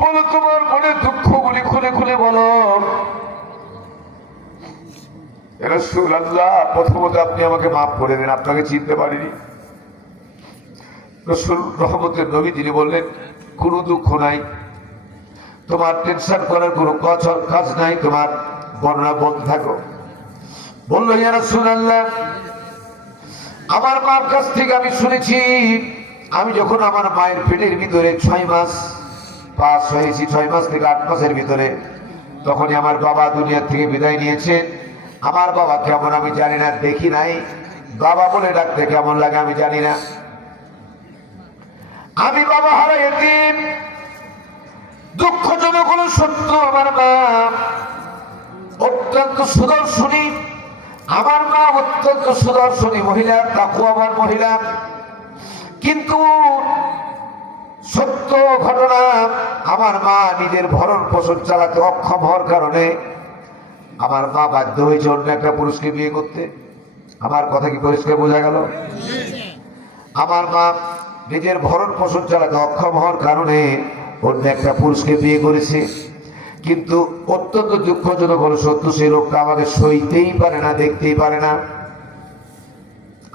বলো, তোমার মনের দুঃখগুলি খুলে খুলে বলো। রাসূলুল্লাহ, প্রথমত আপনি আমাকে মাফ করে দেন, আপনাকে চিনতে পারিনি। রাসূল রহমতের নবী, তিনি বললেন, কোনো দুঃখ নাই, তোমার টেনশন করার কোনো কাজ নাই, তোমার বর্ণনা বলতে থাকো। বলল, ইয়া রাসূলুল্লাহ, আমার মার কাছ থেকে আমি শুনেছি আমি যখন আমার মায়ের পেটের ভিতরে 6 মাস পাস হয়েছি, 6 মাস থেকে 8 মাসের ভিতরে, তখনই আমার বাবা দুনিয়া থেকে বিদায় নিয়েছেন। আমার বাবা কেমন আমি জানি না, দেখি নাই। বাবা বলে ডাকতে কেমন লাগে আমি জানি না। আমি বাবা হারা এতিম। দুঃখজনক হলো সত্য, আমার মা অত্যন্ত সুদর্শনী। আমার মা অত্যন্ত সুদর্শনী মহিলা, তাকওয়াবান মহিলা। কিন্তু সত্য ঘটনা, আমার মা নিজের ভরণ পোষণ চালাতে অক্ষম হওয়ার কারণে আমার মা বাধ্য হয়েছে অন্য একটা পুরুষকে বিয়ে করতে। আমার কথা কি পরিষ্কার বোঝা গেল? আমার মা নিজের ভরণ পোষণ চালাতে অক্ষম হওয়ার কারণে অন্য একটা পুরুষকে বিয়ে করেছে। কিন্তু অত্যন্ত দুঃখজনক হলো সত্য, সেই লোকটা আমাকে সইতেই পারে না, দেখতেই পারে না।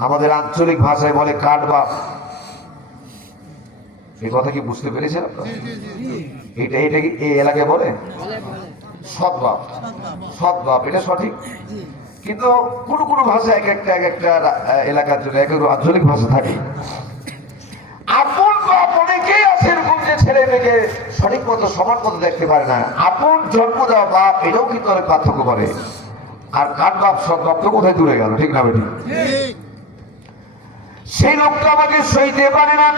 আমাদের আঞ্চলিক ভাষায় বলে কাঠ বাপ। এই কথা কি বুঝতে পেরেছেন আপনারা? এটা কি এই এলাকায় বলে সৎ বাপ? সৎ বাপ এটা সঠিক, কিন্তু কোনো কোনো ভাষা এক একটা এলাকার জন্য এক এক আঞ্চলিক ভাষা থাকে। আপন বাপ অনেকেই আছে এরকম যে ছেলে মেয়েকে সঠিক মতো সমান মতো দেখতে পারে না। আপন জন্ম দেওয়া বাপ এটাও কিন্তু অনেক পার্থক্য করে। আর কাঠ বাপ সৎ বাপ তো কোথায় দূরে গেল, ঠিক না বেটি? সেই লোকটা আমাকে সইতে পারে না।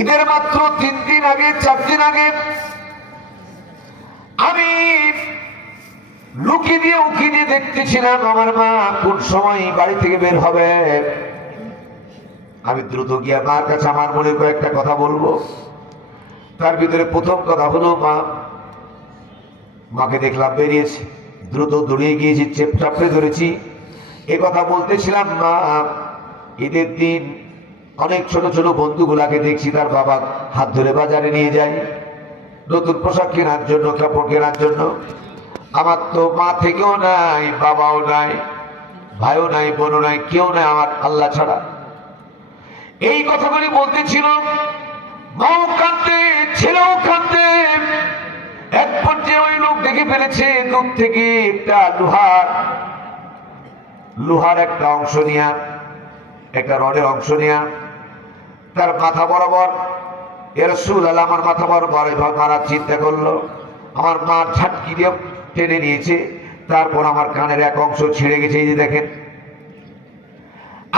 ঈদের মাত্র 3 দিন আগে, 4 দিন আগে আমি লুকিয়ে দিয়ে উকি দিয়ে দেখতেছিলাম আমার মা কোন সময় বাড়ি থেকে বের হবে। আমি দ্রুত গিয়ে মার কাছে আমার মনে কয়েকটা কথা বলবো। তার ভিতরে প্রথম কথা হলো মাকে দেখলাম বেরিয়েছে, দ্রুত দৌড়িয়ে গিয়েছি, চাপড়ে ধরেছি। এ কথা বলতেছিলাম, মা ঈদের দিন অনেক ছোট ছোট বন্ধুগুলাকে দেখছি তার বাবা হাত ধরে বাজারে নিয়ে যায় নতুন পোশাক কেনার জন্য, কাপড় কেনার জন্য। আমার তো মা থেকেও নাই, বাবাও নাই, ভাইও নাই, বোনও নাই, কেউ নাই আমার আল্লাহ ছাড়া। এই কথাগুলি বলতেছিল, মাও কাঁদতে, ছেলেও কাঁদতে। এক পর্যায়ে ওই লোক দেখে ফেলেছে দূর থেকে একটা লোহার একটা অংশ নিয়ে, একটা রডের অংশ নিয়ে তার মাথা বরাবর, ইয়া রাসূলুল্লাহ আমার মাথা বরাবর এভাবে মারার চিন্তা করলো। আমার মা ঝাটকি দিয়ে টেনে নিয়েছে, তারপর আমার কানের এক অংশ ছিঁড়ে গেছে। এই যে দেখেন,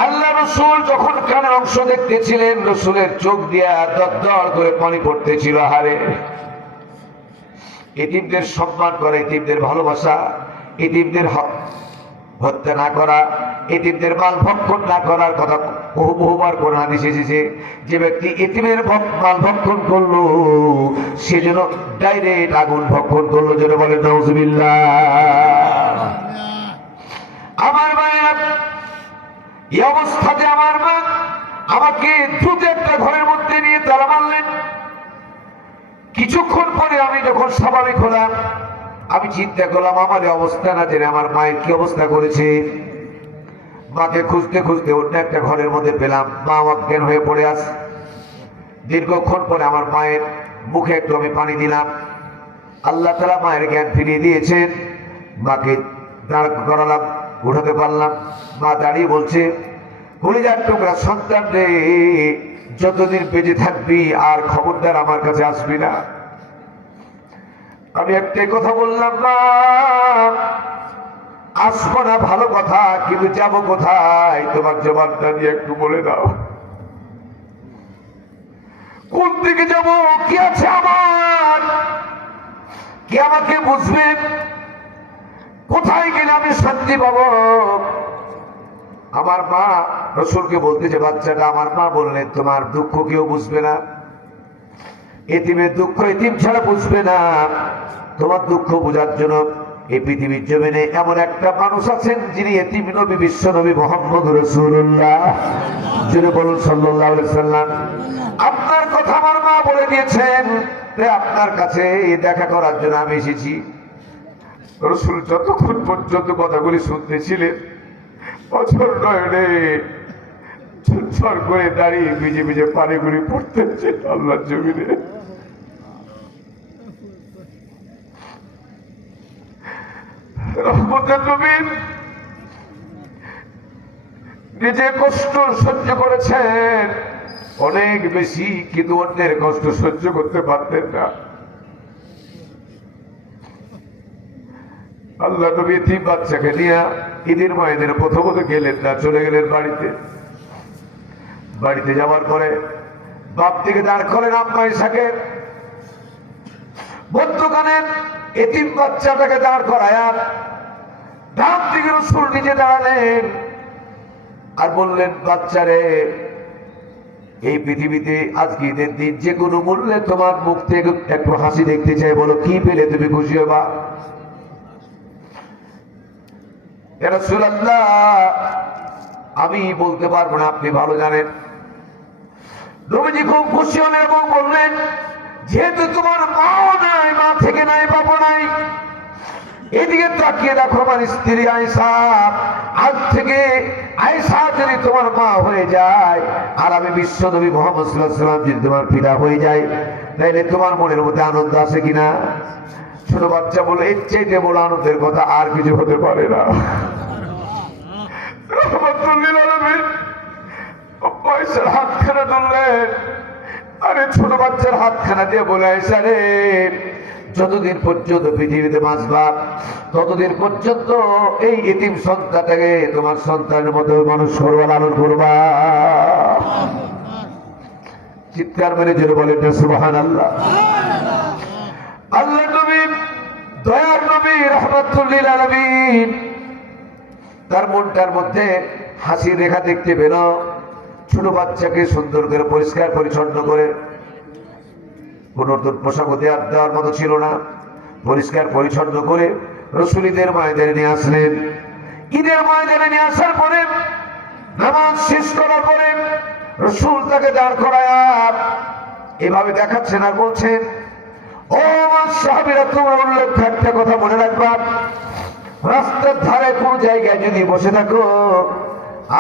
আল্লাহ রসুল যখন কানের অংশ দেখতেছিলেন, রসুলের চোখ দিয়ে দরদর করে পানি পড়তেছিল। হারে, এতিমদের সম্মান করা, এতিমদের ভালোবাসা, এতিমদের হত্যা না করা, এতিমদের মাল ভক্ষণ না করার কথা বহুবার কোরআন হাদিসে এসেছে। যে ব্যক্তি এতিমের মাল ভক্ষণ করলো সে যেন ডাইরেক্ট আগুন ভক্ষণ করলো, যেন বলে নাউজুবিল্লাহ। আমার মায়ের এই অবস্থাতে আমার মা আমাকে দ্রুত একটা ঘরের মধ্যে নিয়ে তালা মারলেন। কিছুক্ষণ পরে আমি যখন স্বাভাবিক হলাম, আমি চিন্তা করলাম আমার এই অবস্থা না জেনে আমার মায়ের কি অবস্থা করেছে। মাকে খুঁজতে খুঁজতে অন্য একটা ঘরের মধ্যে পেলাম, মা অজ্ঞান হয়ে পড়ে আছে। দীর্ঘক্ষণ পরে আমার মায়ের মুখে একটু আমি পানি দিলাম। আল্লাহ তাআলা মায়ের জ্ঞান ফিরিয়ে দিয়েছেন। মাকে দাঁড় করালাম, উঠাতে পারলাম। মা দাঁড়িয়ে বলছে, কলিজার টুকরা সন্তান রে, যতদিন বেঁচে থাকবি আর খবরদার আমার কাছে আসবি না। আমি একটাই কথা বললাম, মা আসবো না ভালো কথা, কিন্তু যাবো কোথায় তোমার জবাবটা দিয়ে একটু বলে দাও। কোন দিকে যাব, কি আছে আমার, কে আমাকে বুঝবে, কোথায় গেলে আমি শান্তি পাবো। আমার মা রসুলকে বলতেছে, বাচ্চাটা আমার মা বললেন তোমার দুঃখ কেউ বুঝবে না, এতিমের দুঃখ এতিম ছাড়া বুঝবে না। তোমার দুঃখ বোঝার জন্য এই পৃথিবীর জমিনে এমন একটা মানুষ আছেন যিনি এতিম নবী, বিশ্ব নবী মুহাম্মদ রাসূলুল্লাহ, যিনি বলুন সাল্লাল্লাহু আলাইহি সাল্লাম। আপনার কথা আমার মা বলে দিয়েছেন, তাই আপনার কাছে দেখা করার জন্য আমি এসেছি। রসুল যতক্ষণ পর্যন্ত কথাগুলি শুনতেছিলেন, বছর নয়নে ঝরঝর করে দাঁড়িয়ে ভিজে ভিজে পানিগুলি পড়তেছে আল্লাহর জমিনে। রহমতের নবী নিজে কষ্ট সহ্য করেছেন, অনেক বেশি, কিন্তু অন্যের কষ্ট সহ্য করতে পারতেন না। আল্লাহ নবী এতিম বাচ্চাকে নিয়ে ঈদের ময়দানে প্রথমত গেলেন না, চলে গেলেন বাড়িতে। বাড়িতে যাওয়ার পরে বাপ থেকে দাঁড় করেন আম্মা ইসাকে, মধ্যখানে এতিম বাচ্চাটাকে দাঁড় করায়া ডান দিকে রাসূল নিজে দাঁড়ালেন আর বললেন, বাচ্চারে, এই পৃথিবীতে আজকে ঈদের দিন যে কোনো মূল্যে তোমার মুখ থেকে একটু হাসি দেখতে চাই, বলো কি পেলে তুমি খুশি হবা? ইয়া রাসূলুল্লাহ, আমি বলতে পারবো না, আপনি ভালো জানেন। নবীজি খুব খুশি হলেন এবং বললেন, যেহেতু তোমার মাও নাই, মা থেকে নাই, বাবা নাই, এদিকে তাকিয়ে দেখো আমার স্ত্রী আয়েশা। আজ থেকে আয়েশা যদি তোমার মা হয়ে যায় আর আমি বিশ্ব নবী মুহাম্মদ সাল্লাল্লাহু আলাইহি ওয়াসাল্লাম যদি তোমার পিতা হয়ে যায়, তাইলে তোমার মনের মধ্যে আনন্দ আছে কিনা? ছোট বাচ্চা বলে, এর চাইতে বড় আনন্দের কথা আর কিছু হতে পারে না। রহমাতুল্লিল আলামিন পয়সার হাতখানা ধরলেন, আরে ছোট বাচ্চার হাতখানা দিয়ে বলে, আয়েশা রে, যতদিন পর্যন্ত পৃথিবীতে বাঁচবা ততদিন পর্যন্ত এই এতিম সন্তানটাকে তোমার সন্তানের মতো মানুষ করবা, লালন করবা। চিৎকার মেরে জোরে বলেন না সুবহানাল্লাহ। আল্লাহ নবী, দয়ার নবী রাহমাতুল্লিল আলামিন, তার মনটার মধ্যে হাসির রেখা দেখতে পেল। ছোট বাচ্চাকে সুন্দর করে পরিষ্কার পরিচ্ছন্ন করে, কোন নতুন পোশাক দেওয়ার মতো ছিল না, পরিষ্কার পরিচ্ছন্ন করে রাসূল ঈদের ময়দানে নিয়ে আসলেন। ঈদের ময়দানে নিয়ে আসার পরে নামাজ শেষ করার পরে রাসূল তাকে দাঁড় করায়া এভাবে দেখাচ্ছেন আর বলছেন, ও আমার সাহাবীরা, তোমরা উল্লেখ্য একটা কথা মনে রাখবা, রাস্তার ধারে কোন জায়গায় যদি বসে থাকো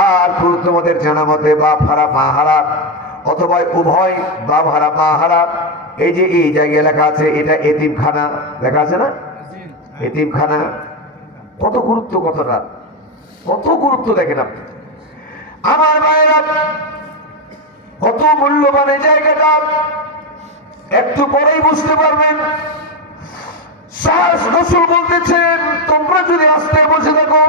আর কোন তোমাদের জানা মতে বাপ হারা মা হারা অথবা উভয় বাপ হারা মা হারা, এই যে এই জায়গায় লেখা আছে এটা এতিমখানা, লেখা আছে না এতিমখানা, কত গুরুত্ব, কথাটা কত গুরুত্ব দেখেন আপনি আমার ভাইরা, কত মূল্যবান এই জায়গাটা। একটু পরেই বুঝতে পারবেন। রাসূল বলতেছেন, তোমরা যদি রাস্তায় বসে থাকো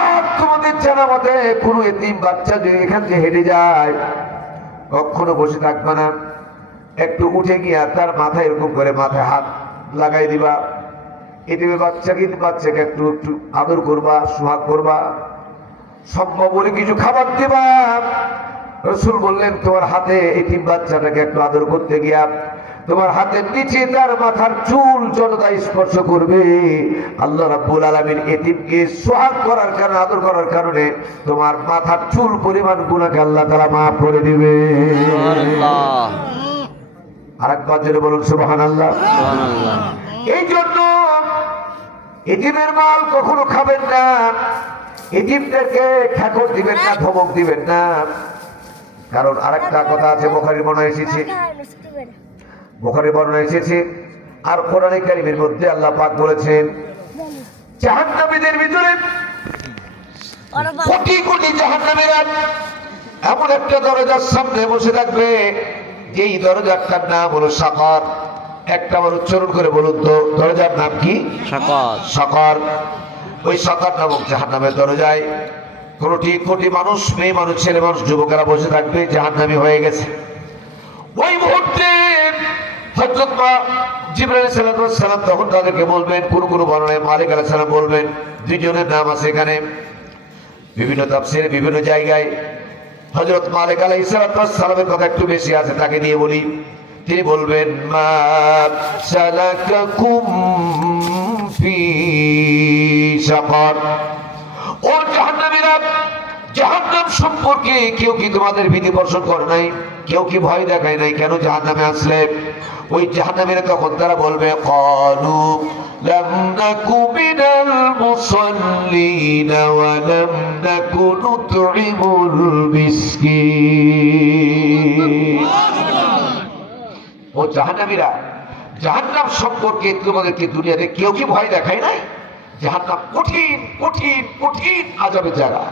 আর তোমাদের জানা মতে কোন এতিম বাচ্চা যদি এখান থেকে হেঁটে যায়, কখনো বসে থাকবে না, একটু উঠে গিয়া তার মাথায় এরকম করে মাথায় হাত লাগাই দিবা। এটিমে বাচ্চাকে একটু একটু আদর করবা, সোহাগ করবা, সম্ভব বলে কিছু খাবার দিবা। রাসূল বললেন, তোমার হাতে এতিম বাচ্চাটাকে একটু আদর করতে গিয়া তোমার হাতের নিচে তার মাথার চুল যতটা স্পর্শ করবে, আল্লাহ রাব্বুল আলামিন এতিমকে সোহাগ করার কারণে, আদর করার কারণে তোমার মাথার চুল পরিমাণ গুনাহকে আল্লাহ তাআলা মাফ করে দিবে। সুবহানাল্লাহ। আরেকবার জোরে বলুন সুবহানাল্লাহ। সুবহানাল্লাহ। এই জন্য এতিমের মাল কখনো খাবেন না, এতিমদেরকে ঠাকুর দিবেন না, ধমক দিবেন না। কারণ আরেকটা কথা আছে, বুখারীর বর্ণনা এসেছে, বুখারীর বর্ণনা এসেছে আর কোরআনে কারীমের মধ্যে আল্লাহ পাক বলেছেন, জাহান্নামীদের ভিতরে কোটি কোটি জাহান্নামীরা এমন একটা দরজার সামনে বসে থাকবে, যেই দরজাটার নাম হলো সাকার। একটা বার উচ্চারণ করে বলুন তো, দরজার নাম কি? সাকার। সাকার। ওই সাকার নামক জাহান্নামের দরজায় কোটি কোটি মানুষ, মেয়ে মানুষ, ছেলে মানুষ, যুবকেরা বসে থাকবে, জাহান্নামী হয়ে গেছে। ওই মুহূর্তে হযরত জিবরাইল আলাইহিস সালাম তখন তাদেরকে বলবেন, কোন কোন বর্ণনায় মালিক আলাইহিস সালাম বলবেন, দুইজনের নাম আছে এখানে, বিভিন্ন তাফসীরে বিভিন্ন জায়গায় হযরত মালিক আলাইহিস সালামের কথা একটু বেশি আছে, তাকে দিয়ে বলি। তিনি বলবেন, মা সালাকাকুম ফি সাকার, ও জাহান্নামীরা, জাহান্নাম সম্পর্কে কেউ কি তোমাদের ভীতি পোষণ করে নাই? কেউ কি ভয় দেখায় নাই? কেন জাহান্নামে আসলে? ওই জাহান্নামীরা তখন তারা বলবে, ক্বালু লাম নাকু মিনাল মুসাল্লিনা ওয়া লাম নাকু নুতঈমুল মিসকিন। ও জাহান্নামীরা, জাহান্নাম সম্পর্কে তোমাদেরকে দুনিয়াতে কেউ কি ভয় দেখায় নাই? জাহান্নাম কঠিন কঠিন কঠিন আযাবের জায়গা,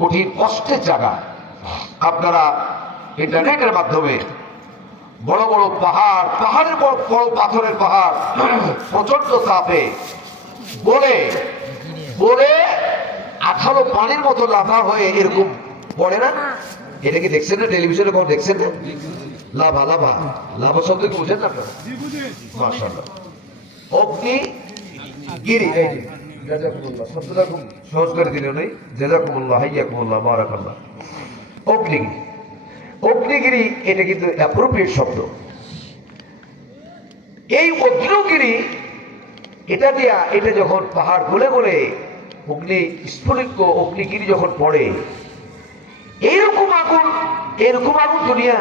কঠিন কষ্টের জায়গা। আপনারা ইন্টারনেটের মাধ্যমে বড় বড় পাহাড়, পাহাড়ের পর বড় পাথরের পাহাড় প্রচন্ড তাপে বলে বলে আঠালো পানির মতো লাভা হয়ে এরকম পড়ে না? এটা কি দেখছেন না? টেলিভিশনে কখন দেখছেন না? লাভা লাভা লাভা শব্দ কি বুঝেন না আপনারা? মাশাআল্লাহ। অগ্নিগিরি, এই যে জাযাকুমুল্লাহ, শব্দটা খুব সহজ করে দিলেন। ওই জাযাকুমুল্লাহ, হাইয়াকুমুল্লাহ, বারাকাল্লাহ। অগ্নিগিরি, অগ্নিগিরি এটা কিন্তু অ্যাপ্রোপ্রিয়েট শব্দ। এই অগ্নিগিরি এটা যখন পাহাড় গলে গলে স্ফুলিঙ্গ অগ্নিগিরি যখন পড়ে, এইরকম আগুন দুনিয়া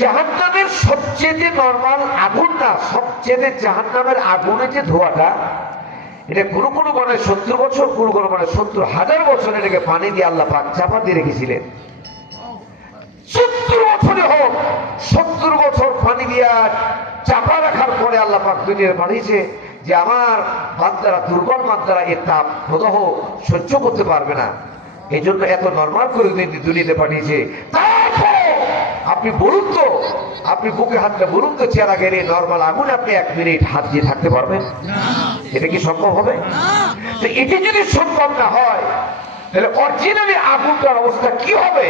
জাহান্নামের সবচেয়ে নরমাল আগুন না, সবচেয়ে জাহান্নামের আগুনের যে ধোঁয়াটা, এটা কোনো কোনো মানে 70 বছর, কোনো কোনো মানে 70,000 বছর এটাকে পানি দিয়ে আল্লাহ পাক চাপা দিয়ে রেখেছিলেন। 70 বছরে হোক, 70 বছর পানি দিয়া চাপা রাখার পরে আল্লাহ পাক দুনিয়ায় পাঠিয়েছে যে আমার বান্দারা, দুর্বল বান্দারা এর তাপ প্রদাহ সহ্য করতে পারবে না, এই জন্য এত নরমাল করে দুনিয়াতে পাঠিয়েছে। তারপর আপনি বলুন তো, আপনি বুকে হাতটা বলুন তো, চেহারা গেলে নরমাল আগুন আপনি 1 মিনিট হাত দিয়ে থাকতে পারবেন? এটা কি সম্ভব হবে? তো এটি যদি সম্ভব না হয়, তাহলে অরিজিনালি আগুনটার অবস্থা কি হবে?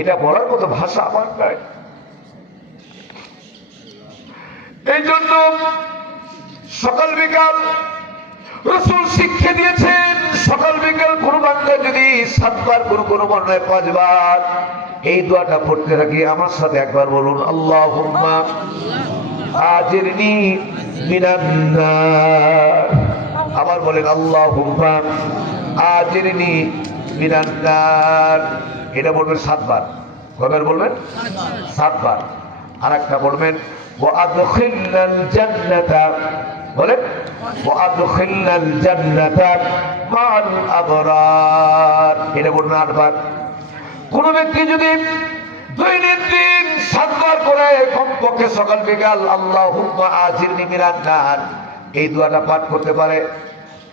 এটা বলার মতো ভাষা আমার নাই। এই জন্য সকাল বিকাল রাসূল শিক্ষা দিয়েছেন, সকাল বিকাল কোনো বান্দা যদি 7 বার, কোনো বর্ণনায় 5 বার এই দোয়াটা পড়তে থাকি, আমার সাথে একবার বলুন, আল্লাহুম্মা আজিরনি মিনান নার। আবার বলেন, আল্লাহুম্মা আজিরনি মিনান নার। এটা বলবেন 7 বার। কয়বার বলবেন? 7 বার। আর একটা বলবেন, ওয়া আদখিলনাল জান্নাতা, বলেন, ওয়া আদখিলনাল জান্নাতা মা'আল আবরার। এটা বলবেন 8 বার। কোন ব্যক্তি যদি দৈনন্দিন 7 বার করে কমপক্ষে সকাল বিকাল আল্লাহুম্মা আজিরনি মিনান নার এই দোয়াটা পাঠ করতে পারে,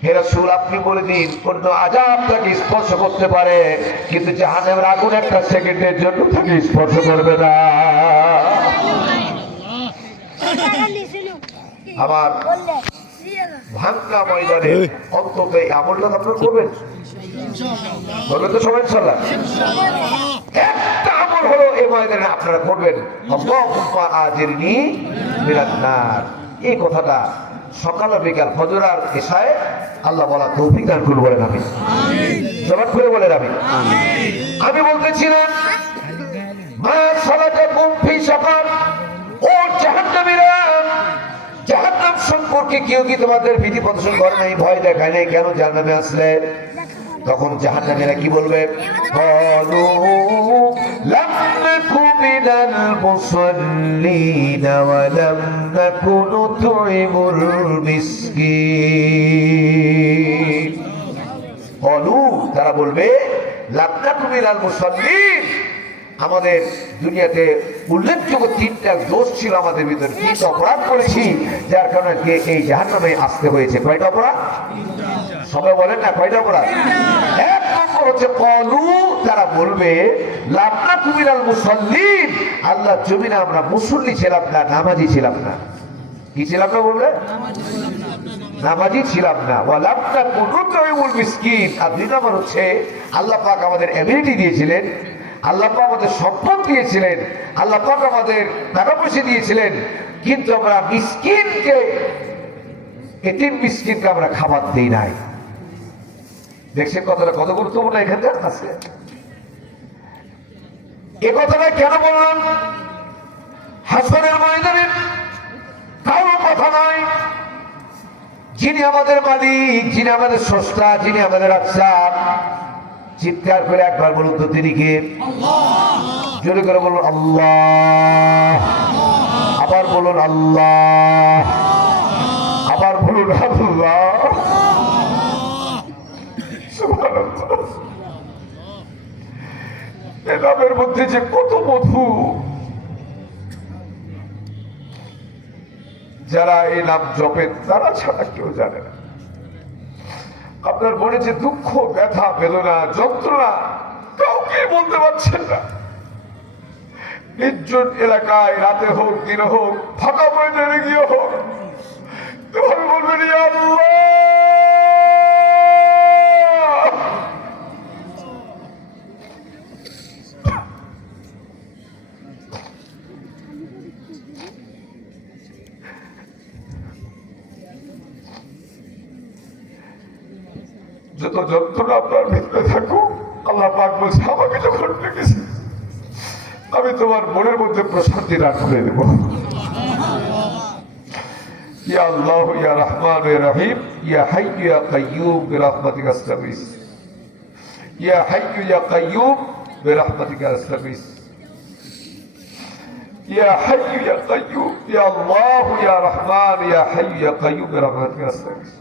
হে রাসূল আপনি বলে দিন, কোন আযাব তাকে স্পর্শ করতে পারে, কিন্তু জাহান্নামের আগুন 1 সেকেন্ডের জন্য তাকে স্পর্শ করবে না। আমার ভাঙ্গা ময়দানে অন্তত এই আমলটা আপনারা করবেন, বলবেন তো সবাই ইনশাআল্লাহ? একটা আমল হলো এই ময়দানে আপনারা করবেন, আল্লাহুম্মা আজিরনি মিনান নার। এই কথাটা সকাল আর বিকাল, ফজর আর ইশায় আল্লাহ বলা তৌফিক দান করুন, বলেন আমিন। জবান করে বলেন আমিন। আমি বলতেছিলাম, মা সালাকাকুম ফি সাকার, ও জাহান্নামীরা, জাহান্নাম সম্পর্কে কেউ কি তোমাদের ভীতি প্রদর্শন করে নাই, ভয় দেখায় নাই, কেন জাহান্নামে আসলে? তখন জাহান্নামীরা কি বলবে? ক্বালু লাম নাকু মিনাল মুসাল্লিনা ওয়া লাম নাকু নুতইমুল মিসকিন। ক্বালু, তারা বলবে, লাম নাকু মিনাল মুসাল্লিন, আমাদের দুনিয়াতে উল্লেখযোগ্য 3টা দোষ ছিল আমাদের ভিতরে, 3টা অপরাধ করেছি, যার কারণে এই জাহান্নামে আসতে হয়েছে। কয়টা অপরাধ? সবাই বলেন না, কয়টা অপরাধ? 1 নম্বর হচ্ছে ক্বালু, তারা বলবে, লাম নাকু মিনাল মুসাল্লিন, আল্লাহ জমিনে আমরা মুসল্লি ছিলাম না, নামাজি ছিলাম না। কি ছিলাম না বলবে? নামাজি ছিলাম না। ওয়া লাম নাকু নুতইমুল মিসকিন। আর 2 নম্বর হচ্ছে আল্লাহ পাক আমাদের এবিলিটি দিয়েছিলেন, আল্লাহ পাক আমাদের সম্পদ দিয়েছিলেন, আল্লাহ পাক আমাদের টাকা পয়সা দিয়েছিলেন, কিন্তু আমরা মিসকিনকে, এতিম মিসকিনকে আমরা খাবার দিই নাই। দেখছেন কথাটা কত গুরুত্বপূর্ণ এখানে আছে? এ কথাটা কেন বললাম? হাসরের ময়দানে কারো কথা নয়, যিনি আমাদের মালিক, যিনি আমাদের স্রষ্টা, যিনি আমাদের রাজ্জাক, চিৎকার করে একবার বলুন তো, তিনি কে? জোরে করে বলুন আল্লাহ। আবার বলুন আল্লাহ। আবার বলুন আল্লাহ। সুবহানাল্লাহ। এই নামের মধ্যে যে কত মধু, যারা এই নাম জপেন তারা ছাড়া কেউ জানে না। আপনার মনে যে দুঃখ, ব্যথা, বেদনা, যন্ত্রণা কাউকে বলতে পারছেন না, নির্জন এলাকায় রাতে হোক দিনে হোক ফাঁকা ময়দানে গিয়ে হোক এভাবে বলবেন ইয়া আল্লাহ। যত যন্ত্রণা আপনার ভিতরে থাকুক, আল্লাহ পাক বলছে আমাকে যখন ডেকেছি আমি তোমার মনের মধ্যে প্রশান্তি দান করে দেব। ইয়া আল্লাহ ইয়া রহমান ইয়া রহিম ইয়া হাইয়্যু ইয়া কাইয়্যুম বিরহমাতিকা আস্তাগীথ ইয়া হাইয়্যু ইয়া কাইয়্যুম বিরহমাতিকা আস্তাগীথ ইয়া হাইয়্যু ইয়া কাইয়্যুম ইয়া আল্লাহ ইয়া রহমান ইয়া হাইয়্যু ইয়া কাইয়্যুম বিরহমাতিকা আস্তাগীথ।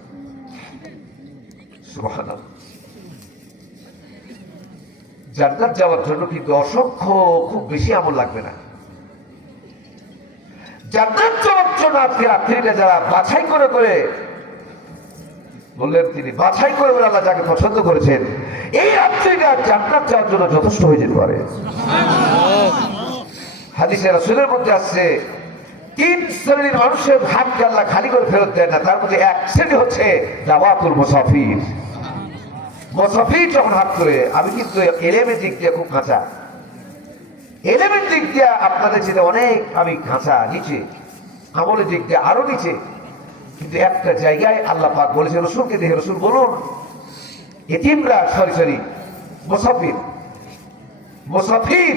সুবহানাল্লাহ। জান্নাত যাওয়ার জন্য কিন্তু অসংখ্য খুব বেশি আমল লাগবে না। জান্নাত যাওয়ার জন্য আজকে রাত্রিটা যারা বাছাই করে করে বললেন, তিনি বাছাই করে করে আল্লাহ যাকে পছন্দ করেছেন, এই রাত্রিটা জান্নাত যাওয়ার জন্য যথেষ্ট হয়ে যেতে পারে। হাদিসে রাসূলের মধ্যে আসছে, 3 শ্রেণীর মানুষের ভাগ্য আল্লাহ খালি করে ফেরত দেন না, তার মধ্যে এক শ্রেণী হচ্ছে দাওয়াতুল মুসাফির। মুসাফির যখন হাত করে, আমি কিন্তু এলেমের দিক দিয়ে খুব কাঁচা, এলেমের দিক দিয়ে আপনাদের চেয়ে অনেক আমি কাঁচা নিচে, আমলের দিক দিয়ে আরো নিচে, কিন্তু একটা জায়গায় আল্লাহ পাক বলেছে রসুলকে দেখে, রসুল বলুন এতিমরা সরি মুসাফির মুসাফির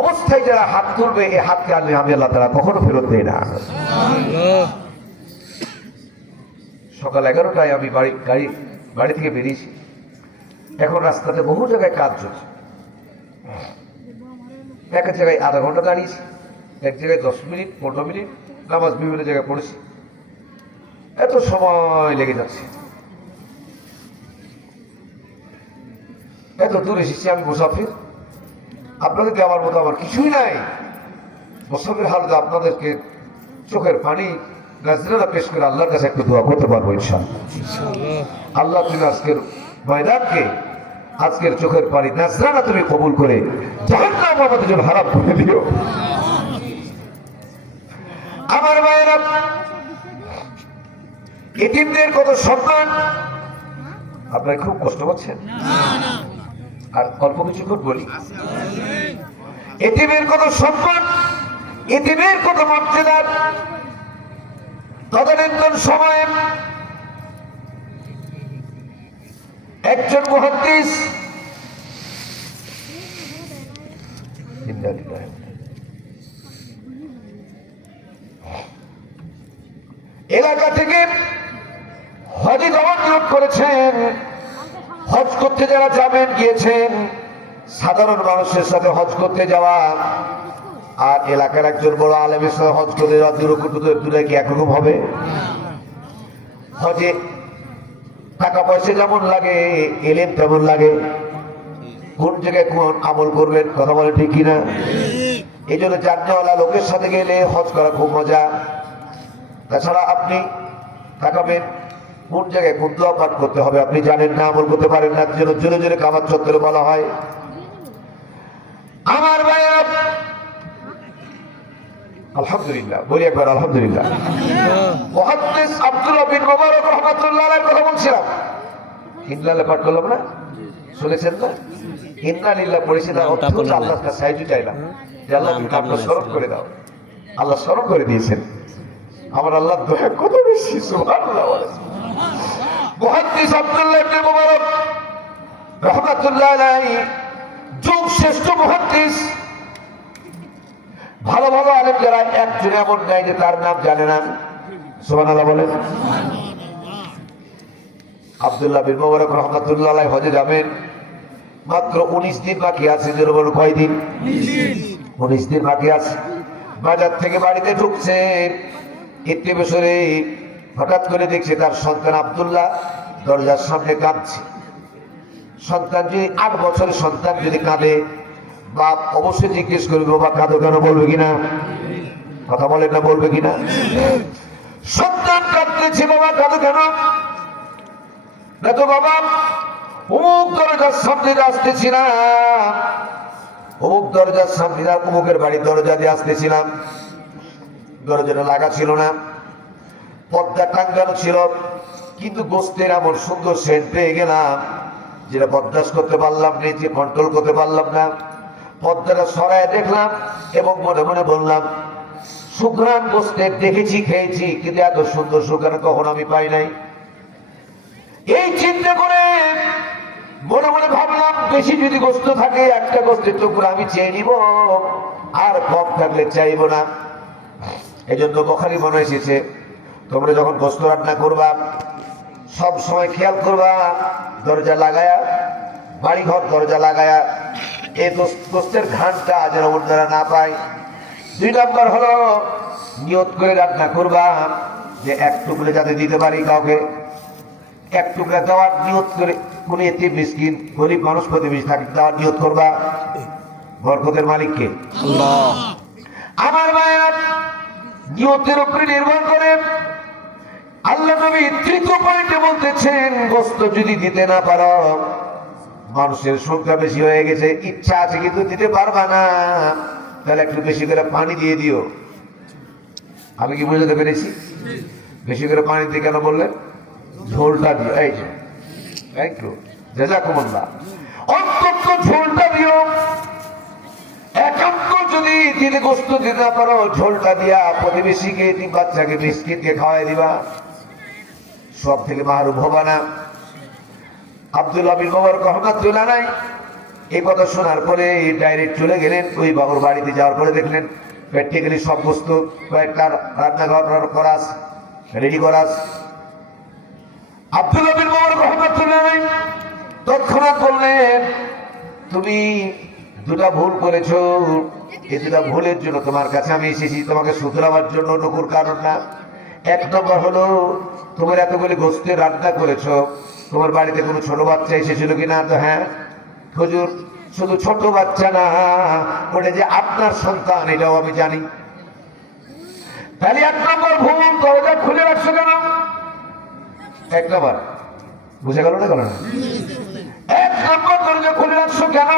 অবস্থায় যারা হাত তুলবে, এই হাতকে আমি আল্লাহ তাআলা কখনো ফেরত দেয় না। সকাল 11টায় আমি বাড়ি থেকে বেরিয়েছি, এখন রাস্তাতে বহু জায়গায় কাজ চলছে, এক জায়গায় আধা ঘন্টা দাঁড়িয়েছি, এক জায়গায় 10 মিনিট 15 মিনিট, নামাজ বিভিন্ন জায়গায় পড়েছি, এত সময় লেগে যাচ্ছে। এত দূর এসেছি, আমি মুসাফির, আপনাদেরকে আমার মতো আমার কিছুই নাই। মুসাফির হালতে আপনাদেরকে চোখের পানি নাজরানা পেশ করে আল্লাহর কাছে একটু দোয়া করতে পারবো ইনশাআল্লাহ। আল্লাহ তুমি আজকের ময়দানকে, আজকের চোখের পানি নাজরানা তুমি কবুল করে জাহান্নাম আমাদের জন্য হারাম করে দিও। আমার ভাইয়েরা, এতিমদের কত সম্মান, আপনারা খুব কষ্ট পাচ্ছেন। আর অল্প কিছুক্ষণ বলি, এতিমের কত সম্মান, এতিমের কত মর্যাদা। তদানীন্তন সময়ে একজন মুহাদ্দিস এলাকা থেকে হজে যাওয়ার নিয়োগ করেছেন। হজ করতে যারা যাবেন, গিয়েছেন, সাধারণ মানুষের সাথে হজ করতে যাওয়া আর এলাকার একজন বড় আলেমের সাথে হজ করতে যাওয়া দূরে কি একরকম হবে? হজে টাকা পয়সা যেমন লাগে, এলেম তেমন লাগে। কোন জায়গায় কোন আমল করবেন, কথা বলে ঠিক কিনা? এই জন্য জাননেওয়ালা লোকের সাথে গেলে হজ করা খুব মজা। তাছাড়া আপনি তাকাবেন কোন জায়গায় কোন দোয়া পাঠ করতে হবে, আপনি জানেন না, আমল করতে পারেন না, জন্য জোরে জোরে কামার চত্বরে বলা হয়। আমার ভাইয়েরা, আলহামদুলিল্লাহ বলি একবার আলহামদুলিল্লাহ। মুহাদ্দিস আব্দুল্লাহ বিন মুবারক রাহমাতুল্লাহ আলাইহি কথা বলছিলাম, ইন্নাল্লাহ পাঠ করলাম না, শুনেছেন না? ইন্নালিল্লাহ পড়েছিলাম, আল্লাহর কাছে সাহায্য চাইলাম যে আল্লাহ তুমি কামটা স্মরণ করে দাও। আল্লাহ স্মরণ করে দিয়েছেন। আমার আল্লাহ দয়া কত বেশি, সুবহানাল্লাহ। মুহাদ্দিস আব্দুল্লাহ ইবনে মুবারক রাহমাতুল্লাহ আলাইহি যুগ শ্রেষ্ঠ মুহাদ্দিস। ভালো ভালো আলেম যারা, একজন এমন নাই যে তার নাম জানে না, সুবহানাল্লাহ বলেন। আব্দুল্লাহ বিন মুবারক রাহমাতুল্লাহ আলাইহি হজে যাবেন, মাত্র 19 দিন বাকি আছে। যেন বলো কয়দিন? 19 দিন বাকি আছে। বাজার থেকে বাড়িতে ঢুকছে, ইতি বছরে হঠাৎ করে দেখছে তার সন্তান আব্দুল্লাহ দরজার সামনে কাঁদছে। সন্তান যদি 8 বছরের সন্তান যদি কাঁদে, বাপ অবশ্যই জিজ্ঞেস করবে বাবা কাঁদো কেন, বলবে কিনা? কথা বলেন না, বলবে কিনা? সন্তান কাঁদতেছে, বাবা কাঁদো কেন? না তো বাবা অমুক দরজার সামনে আসতেছি না, অমুক দরজার সামনে অমুকের বাড়ির দরজা দিয়ে আসতেছিলাম, দরজাটা লাগা ছিল না, পর্দা টাঙ্গানো ছিল, কিন্তু গোস্তের এমন সুন্দর সেন্ট পেয়ে গেলাম যেটা বরদাস্ত করতে পারলাম না, যে কন্ট্রোল করতে পারলাম না। পর্দাটা সরায় দেখলাম এবং মনে মনে বললাম, সুঘ্রাণ গোস্তের দেখেছি, খেয়েছি, কিন্তু এত সুন্দর সুঘ্রাণ কখনো আমি পাই নাই। এই চিন্তা করে মনে মনে ভাবলাম, বেশি যদি গোস্ত থাকে একটা গোস্তের টুকরা আমি চেয়ে নিব, আর কম থাকলে চাইব না। এই জন্য বখারি মনে এসেছে, তোমরা যখন গোস্ত রান্না করবা সব সময় খেয়াল করবা দরজা লাগায়া, বাড়িঘর দরজা লাগায়া এই গোস্তের ঘ্রাণটা যেন অন্যরা না পায়। 2 নম্বর হলো নিয়ত করে রান্না করবা যে এক টুকরে যাতে দিতে পারি কাউকে, এক টুকরা দেওয়ার নিয়ত করে, কোন এতিম মিসকিন গরিব মানুষ প্রতিবেশী থাকে দেওয়ার নিয়ত করবা। বরকতের মালিককে আল্লাহ। আমার মায়েরা, নিয়তের উপরে নির্ভর করে আল্লাহ নবী 3য় পয়েন্টে বলতেছেন, গোস্ত যদি দিতে না পারো, মানুষের সংখ্যা বেশি হয়ে গেছে, ইচ্ছা আছে কিন্তু দিতে পারবা না, তাহলে একটু বেশি করে পানি দিয়ে দিও। আমি কি বুঝতে পেরেছি? বেশি করে পানি দিয়ে কেন বললেন? ঝোলটা দিও। এই যে থ্যাংক ইউ, জাযাকুমুল্লাহ। অন্তত ঝোলটা দিও। একান্ত যদি দিনে গোস্ত দিতে না পারো, ঝোলটা দিয়া প্রতিবেশীকে, বাচ্চাকে, মিসকিনকে খাওয়াই দিবা, সব থেকে মাহরুম হবা না। আব্দুল্লাহ বিন মুবারক রাহমাতুল্লাহ আলাইহি এই কথা শোনার পরে ডাইরেক্ট চলে গেলেন ওই বাবুর বাড়িতে। যাওয়ার পরে দেখলেন প্র্যাকটিক্যালি সব বস্তু কয়েকটা রান্নাঘর করাস, রেডি করাস। আব্দুল্লাহ বিন মুবারক রাহমাতুল্লাহ আলাইহি তৎক্ষণাৎ বললেন, তুমি 2টা ভুল করেছো, এই 2টা ভুলের জন্য তোমার কাছে আমি এসেছি, তোমাকে শুধরাবার জন্য, নকুর কারণ না। 1 নম্বর হলো, তোমার এতগুলি গোস্তে রান্না করেছো, তোমার বাড়িতে কোনো ছোট বাচ্চা এসেছিল কিনা? তো হ্যাঁ হুজুর, শুধু ছোট বাচ্চা না, ওটা যে আপনার সন্তান এটাও আমি জানি। তাহলে 1 নম্বর ভুল, দরজা খুলে রাখছো কেন? 1 নম্বর বুঝে গেল না? কেন 1 নম্বর দরজা খুলে রাখছো কেন?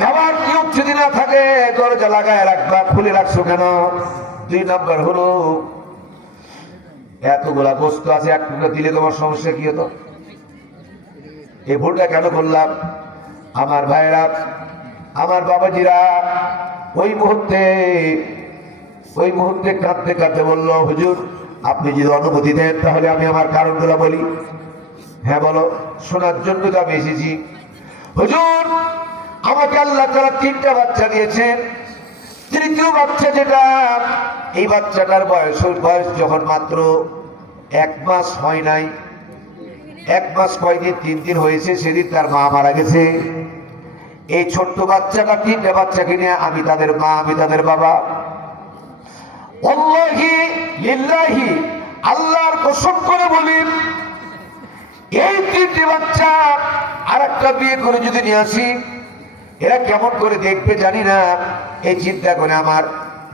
যাওয়ার নিয়ম যদি না থাকে দরজা লাগায় রাখবা, খুলে রাখছো কেন? 2 নম্বর হলো, এতগুলা গোস্ত আছে, এক টুকরা দিলে তোমার সমস্যা কি হতো? এই ভুলটা কেন করলাম? আমার ভাইরা, আমার বাবাজিরা ওই মুহূর্তে কাঁদতে কাঁদতে বলল, হুজুর আপনি যদি অনুমতি দেন তাহলে আমি আমার কারণগুলো বলি। হ্যাঁ বলো। শোনার জন্য তো আমি এসেছি। হুজুর, আমাকে আল্লাহ তাআলা 3টা বাচ্চা দিয়েছেন। 3য় বাচ্চা যেটা, এই বাচ্চাটার বয়স যখন মাত্র 1 মাস হয় নাই, 1 মাস কয়দিন, 3 দিন হয়েছে, সেদিন তার মা মারা গেছে। এই ছোট্ট বাচ্চাটা, 3টা বাচ্চাকে নিয়ে আমি তাদের মা, আমি তাদের বাবা। ওয়াল্লাহি লিল্লাহি, আল্লাহর কসম করে বলি, এই 3টে বাচ্চা আর একটা বিয়ে করে যদি নিয়ে আসি, এরা কেমন করে দেখবে জানি না। এই চিন্তা করে আমার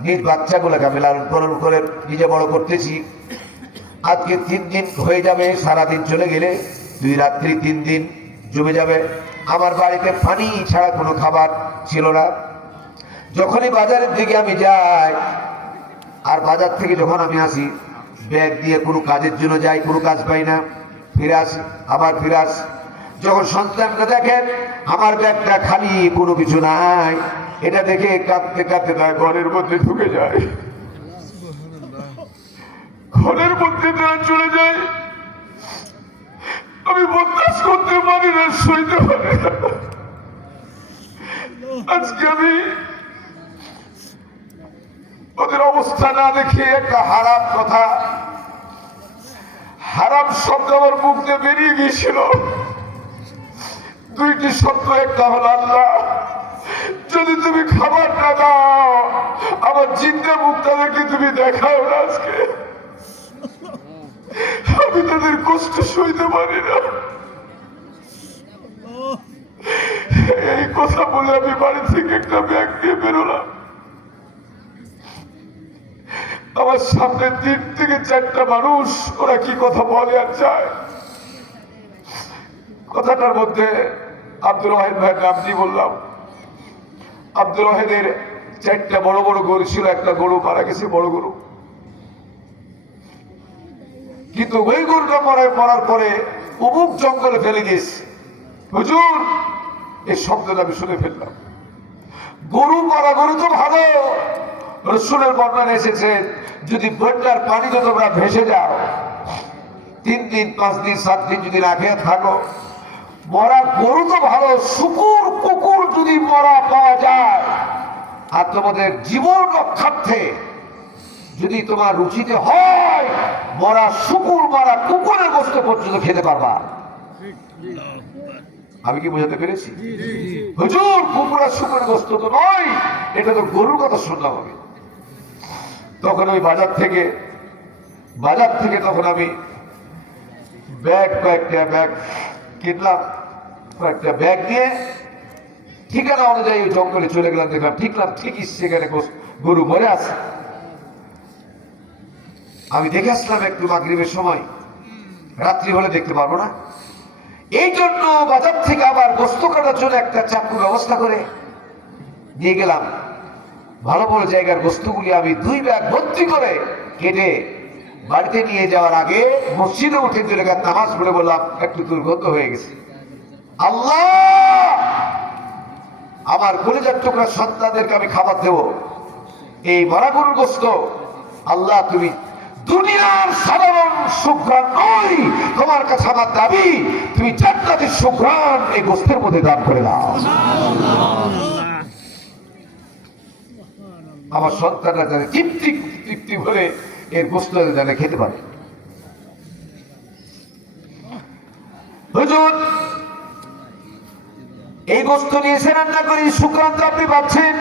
নিজ বাচ্চাগুলোকে আমি লালন পালন করে নিজে বড় করতেছি। আজকে 3 দিন হয়ে যাবে, সারাদিন চলে গেলে 2 রাত্রি 3 দিন জমে যাবে। আমার বাড়িতে পানি ছাড়া কোনো খাবার ছিল না। যখনই বাজারের দিকে আমি যাই, আর বাজার থেকে যখন আমি আসি, ব্যাগ দিয়ে কোনো কাজের জন্য যাই, কোনো কাজ পাই না, ফিরে আসি, আবার ফিরে আসি। যখন সন্তানকে দেখেন আমার ব্যাগটা খালি, কোনো কিছু নাই, এটা দেখে কাঁদতে কাঁদতে তার ঘরের মধ্যে ঢুকে যায়, ঘরের মধ্যে তারা চলে যায়। আমি বরদাস্ত করতে পারি না, সইতে পারি না। আজকে আমি ওদের অবস্থা না দেখে একটা হারাম কথা, হারাম শব্দ আমার মুখ দিয়ে বেরিয়ে গিয়েছিল। 2টি শব্দ, একটা হলো, আল্লাহ যদি তুমি খাবার না দাও, আমার জিন্দা মুখটা দেখে তুমি দেখাও না, আজকে আমি তাদের কষ্ট সইতে পারি না। এই কথা বলে আমি বাড়ি থেকে একটা ব্যাগ নিয়ে বেরোলাম। আমার সামনে 3 থেকে 4টা মানুষ, ওরা কি কথা বলে আর চায়। কথাটার মধ্যে আব্দুল ওয়াহিদ ভাইয়ের নাম দিয়ে বললাম, আব্দুল ওয়াহেদের 4টা বড় বড় গরু ছিল, একটা গরু মারা গেছে, বড় গরু। কিন্তু ওই গরুটা মরার পরে অমুক জঙ্গলে ফেলে দিয়েছে। হুজুর, এই শব্দটা আমি শুনে ফেললাম। গরু মারা গরু তো ভালো, রসুলের বর্ণনা এসেছে যদি বন্যার পানিতে তোমরা ভেসে যাও, 3 দিন 5 দিন 7 দিন যদি না খেয়ে থাকো, মরা গরু তো ভালো, শুকুর কুকুর যদি মরা পাওয়া যায় আর তোমাদের জীবন রক্ষার্থে যদি তোমার রুচিতে হয়, মরা শুকুর মরা কুকুরের গোশত পর্যন্ত খেতে পারবা। আমি কি বোঝাতে পেরেছি? হুজুর, কুকুর আর শুকুরের গোশত তো নয়, এটা তো গরুর কথা শুনলাম আমি। তখন ওই বাজার থেকে তখন আমি কয়েকটা ব্যাগ কিনলাম, কয়েকটা ব্যাগ নিয়ে ঠিকানা অনুযায়ী ওই জঙ্গলে চলে গেলাম। দেখলাম ঠিকই সেখানে গরু মরে আছে। আমি দেখে আসলাম একটু মাগরিবের সময়, রাত্রি হলে দেখতে পারবো না, এই জন্য বাজার থেকে আবার গোশত কাটার জন্য একটা চাকুর ব্যবস্থা করে নিয়ে গেলাম। ভালো ভালো জায়গার গোশতগুলি আমি 2 ব্যাগ ভর্তি করে কেটে বাড়িতে নিয়ে যাওয়ার আগে মসজিদে উঠে 2 রাকাত নামাজ পড়ে বললাম, একটু দুর্গন্ধ হয়ে গেছে। আল্লাহ, আমার কলিজার টুকরা সন্তানদেরকে আমি খাবার দেব, এই মরা গরুর গোশত আল্লাহ তুমি দুনিয়ার সাধারণ সুঘ্রাণ নয়, তোমার কাছে আমার দাবি তুমি জান্নাতের সুঘ্রাণ এই গোশতের মধ্যে দান করে দাও। আমার সন্তানরা যাতে তৃপ্তি ভরে এর গোশত যাতে খেতে পারে। হুজুর, এই গোশত নিয়ে এসে রান্না করি, সুক্রান্ত আপনি পাচ্ছেন।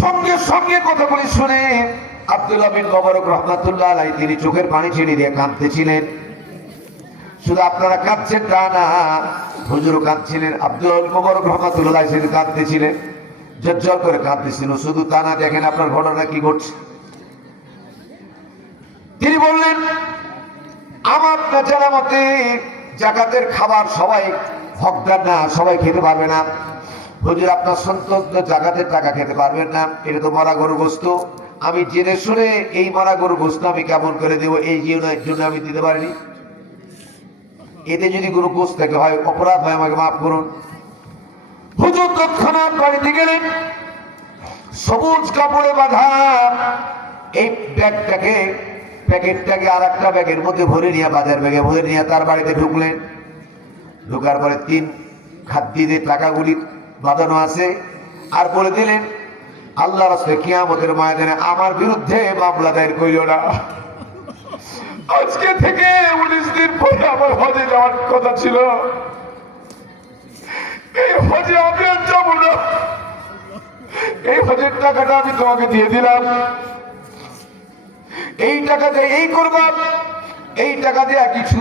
সঙ্গে সঙ্গে কথাগুলি শুনে আব্দুল্লাহ বিন মুবারক রহমাতুল্লাহ আলাইহি তিনি চোখের পানি ছেড়ে দিয়ে কাঁদতেছিলেন। শুধু আপনারা কাঁদছেন তা না, হুজুরও কাঁদছিলেন, আব্দুল্লাহ বিন মুবারক রহমাতুল্লাহ আলাইহি কাঁদতেছিলেন, ঝরঝর করে কাঁদতেছিল। শুধু তা না, দেখেন আপনার ঘটনা কি ঘটছে। তিনি বললেন, আমার জানা মতে জাকাতের খাবার সবাই হকদার না, সবাই খেতে পারবে না। হুজুর, আপনার সন্তান জাকাতের টাকা খেতে পারবেন না, এটা তো মরা গরু গোশত। আমি জেনে শুনে এই মরা গরু গোশত আমি কেমন করে দেবো, এই জন্য আমি দিতে পারিনি। এতে যদি কোনো গোশত থেকে হয়, অপরাধ হয়, আমাকে মাফ করুন। হুজুর তৎক্ষণাৎ বাড়িতে গেলেন, সবুজ কাপড়ে বাঁধা এই প্যাকেটটাকে আর একটা ব্যাগের মধ্যে ভরে নিয়ে, বাজার ব্যাগে ভরে নিয়ে তার বাড়িতে ঢুকলেন। ঢুকার পরে 3 খাদ্যে টাকাগুলি বাঁধানো আছে, আর বলে দিলেন, আল্লাহ রাস্তায় কিয়ামতের ময়দানে আমার বিরুদ্ধে মামলা দায়ের করিও না। আজকে থেকে 19 দিন পরে আমার হজে যাওয়ার কথা ছিল, এই হজে আমি আর যাবো না। এই হজের টাকাটা আমি তোমাকে দিয়ে দিলাম, এই টাকা দিয়ে এই করবা, এই টাকা দিয়ে কিছু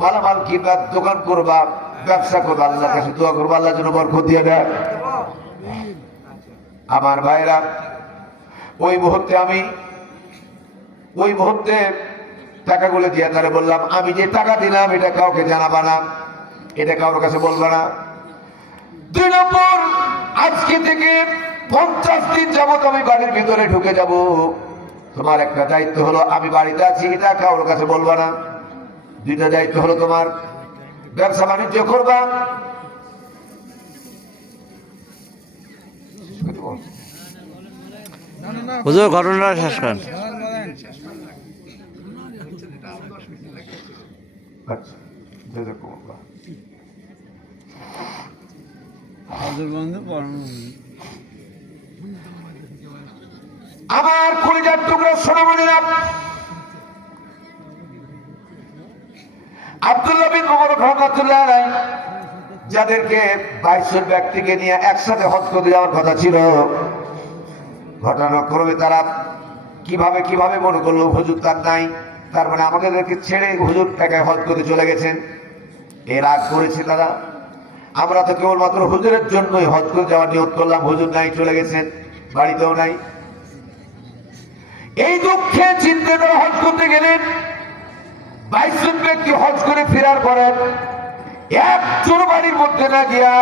মালামাল কিনবা, দোকান করবা, ব্যবসা করবা, আল্লাহর কাছে দোয়া করবা, আল্লাহ যেন বরকত দিয়ে দেয়। আমার ভাইরা, ওই মুহূর্তে টাকাগুলো দিয়ে তারা বললাম, আমি যে টাকা দিলাম এটা কাউকে জানাবা না, এটা কারোর কাছে বলবা না। 2 নম্বর, আজকে থেকে 50 দিন যাবত আমি বাড়ির ভিতরে ঢুকে যাব, তোমার একটা দায়িত্ব হলো, আমি বাড়িতে আছি এটা কারোর কাছে বলবা না। 2টা দায়িত্ব হলো, তোমার ব্যবসা বাণিজ্য করবা, হুজুর ঘটনাটা শেষ করেন। আমার কলিজার টুকরা সোনামণিরা, আব্দুল্লাহ বিন মুবারক রহমাতুল্লাহ আলাইহি যাদেরকে 22 ব্যক্তিকে নিয়ে একসাথে হজ করতে যাওয়ার কথা ছিল, ঘটনাক্রমে তারা কিভাবে মনে করলো হুজুর তার নাই, তার মানে আমাদেরকে ছেড়ে হুজুর একাই হজ করতে চলে গেছেন। এর রাগ করেছে তারা, আমরা তো কেবলমাত্র হুজুরের জন্যই হজ করে যাওয়ার নিয়ত করলাম, হুজুর নাই, চলে গেছেন, বাড়িতেও নাই। এই দুঃখে চিন্তা করে হজ করতে গেলেন। 22 ব্যক্তি হজ করে ফেরার পরে একজন বাড়ির মধ্যে না গিয়া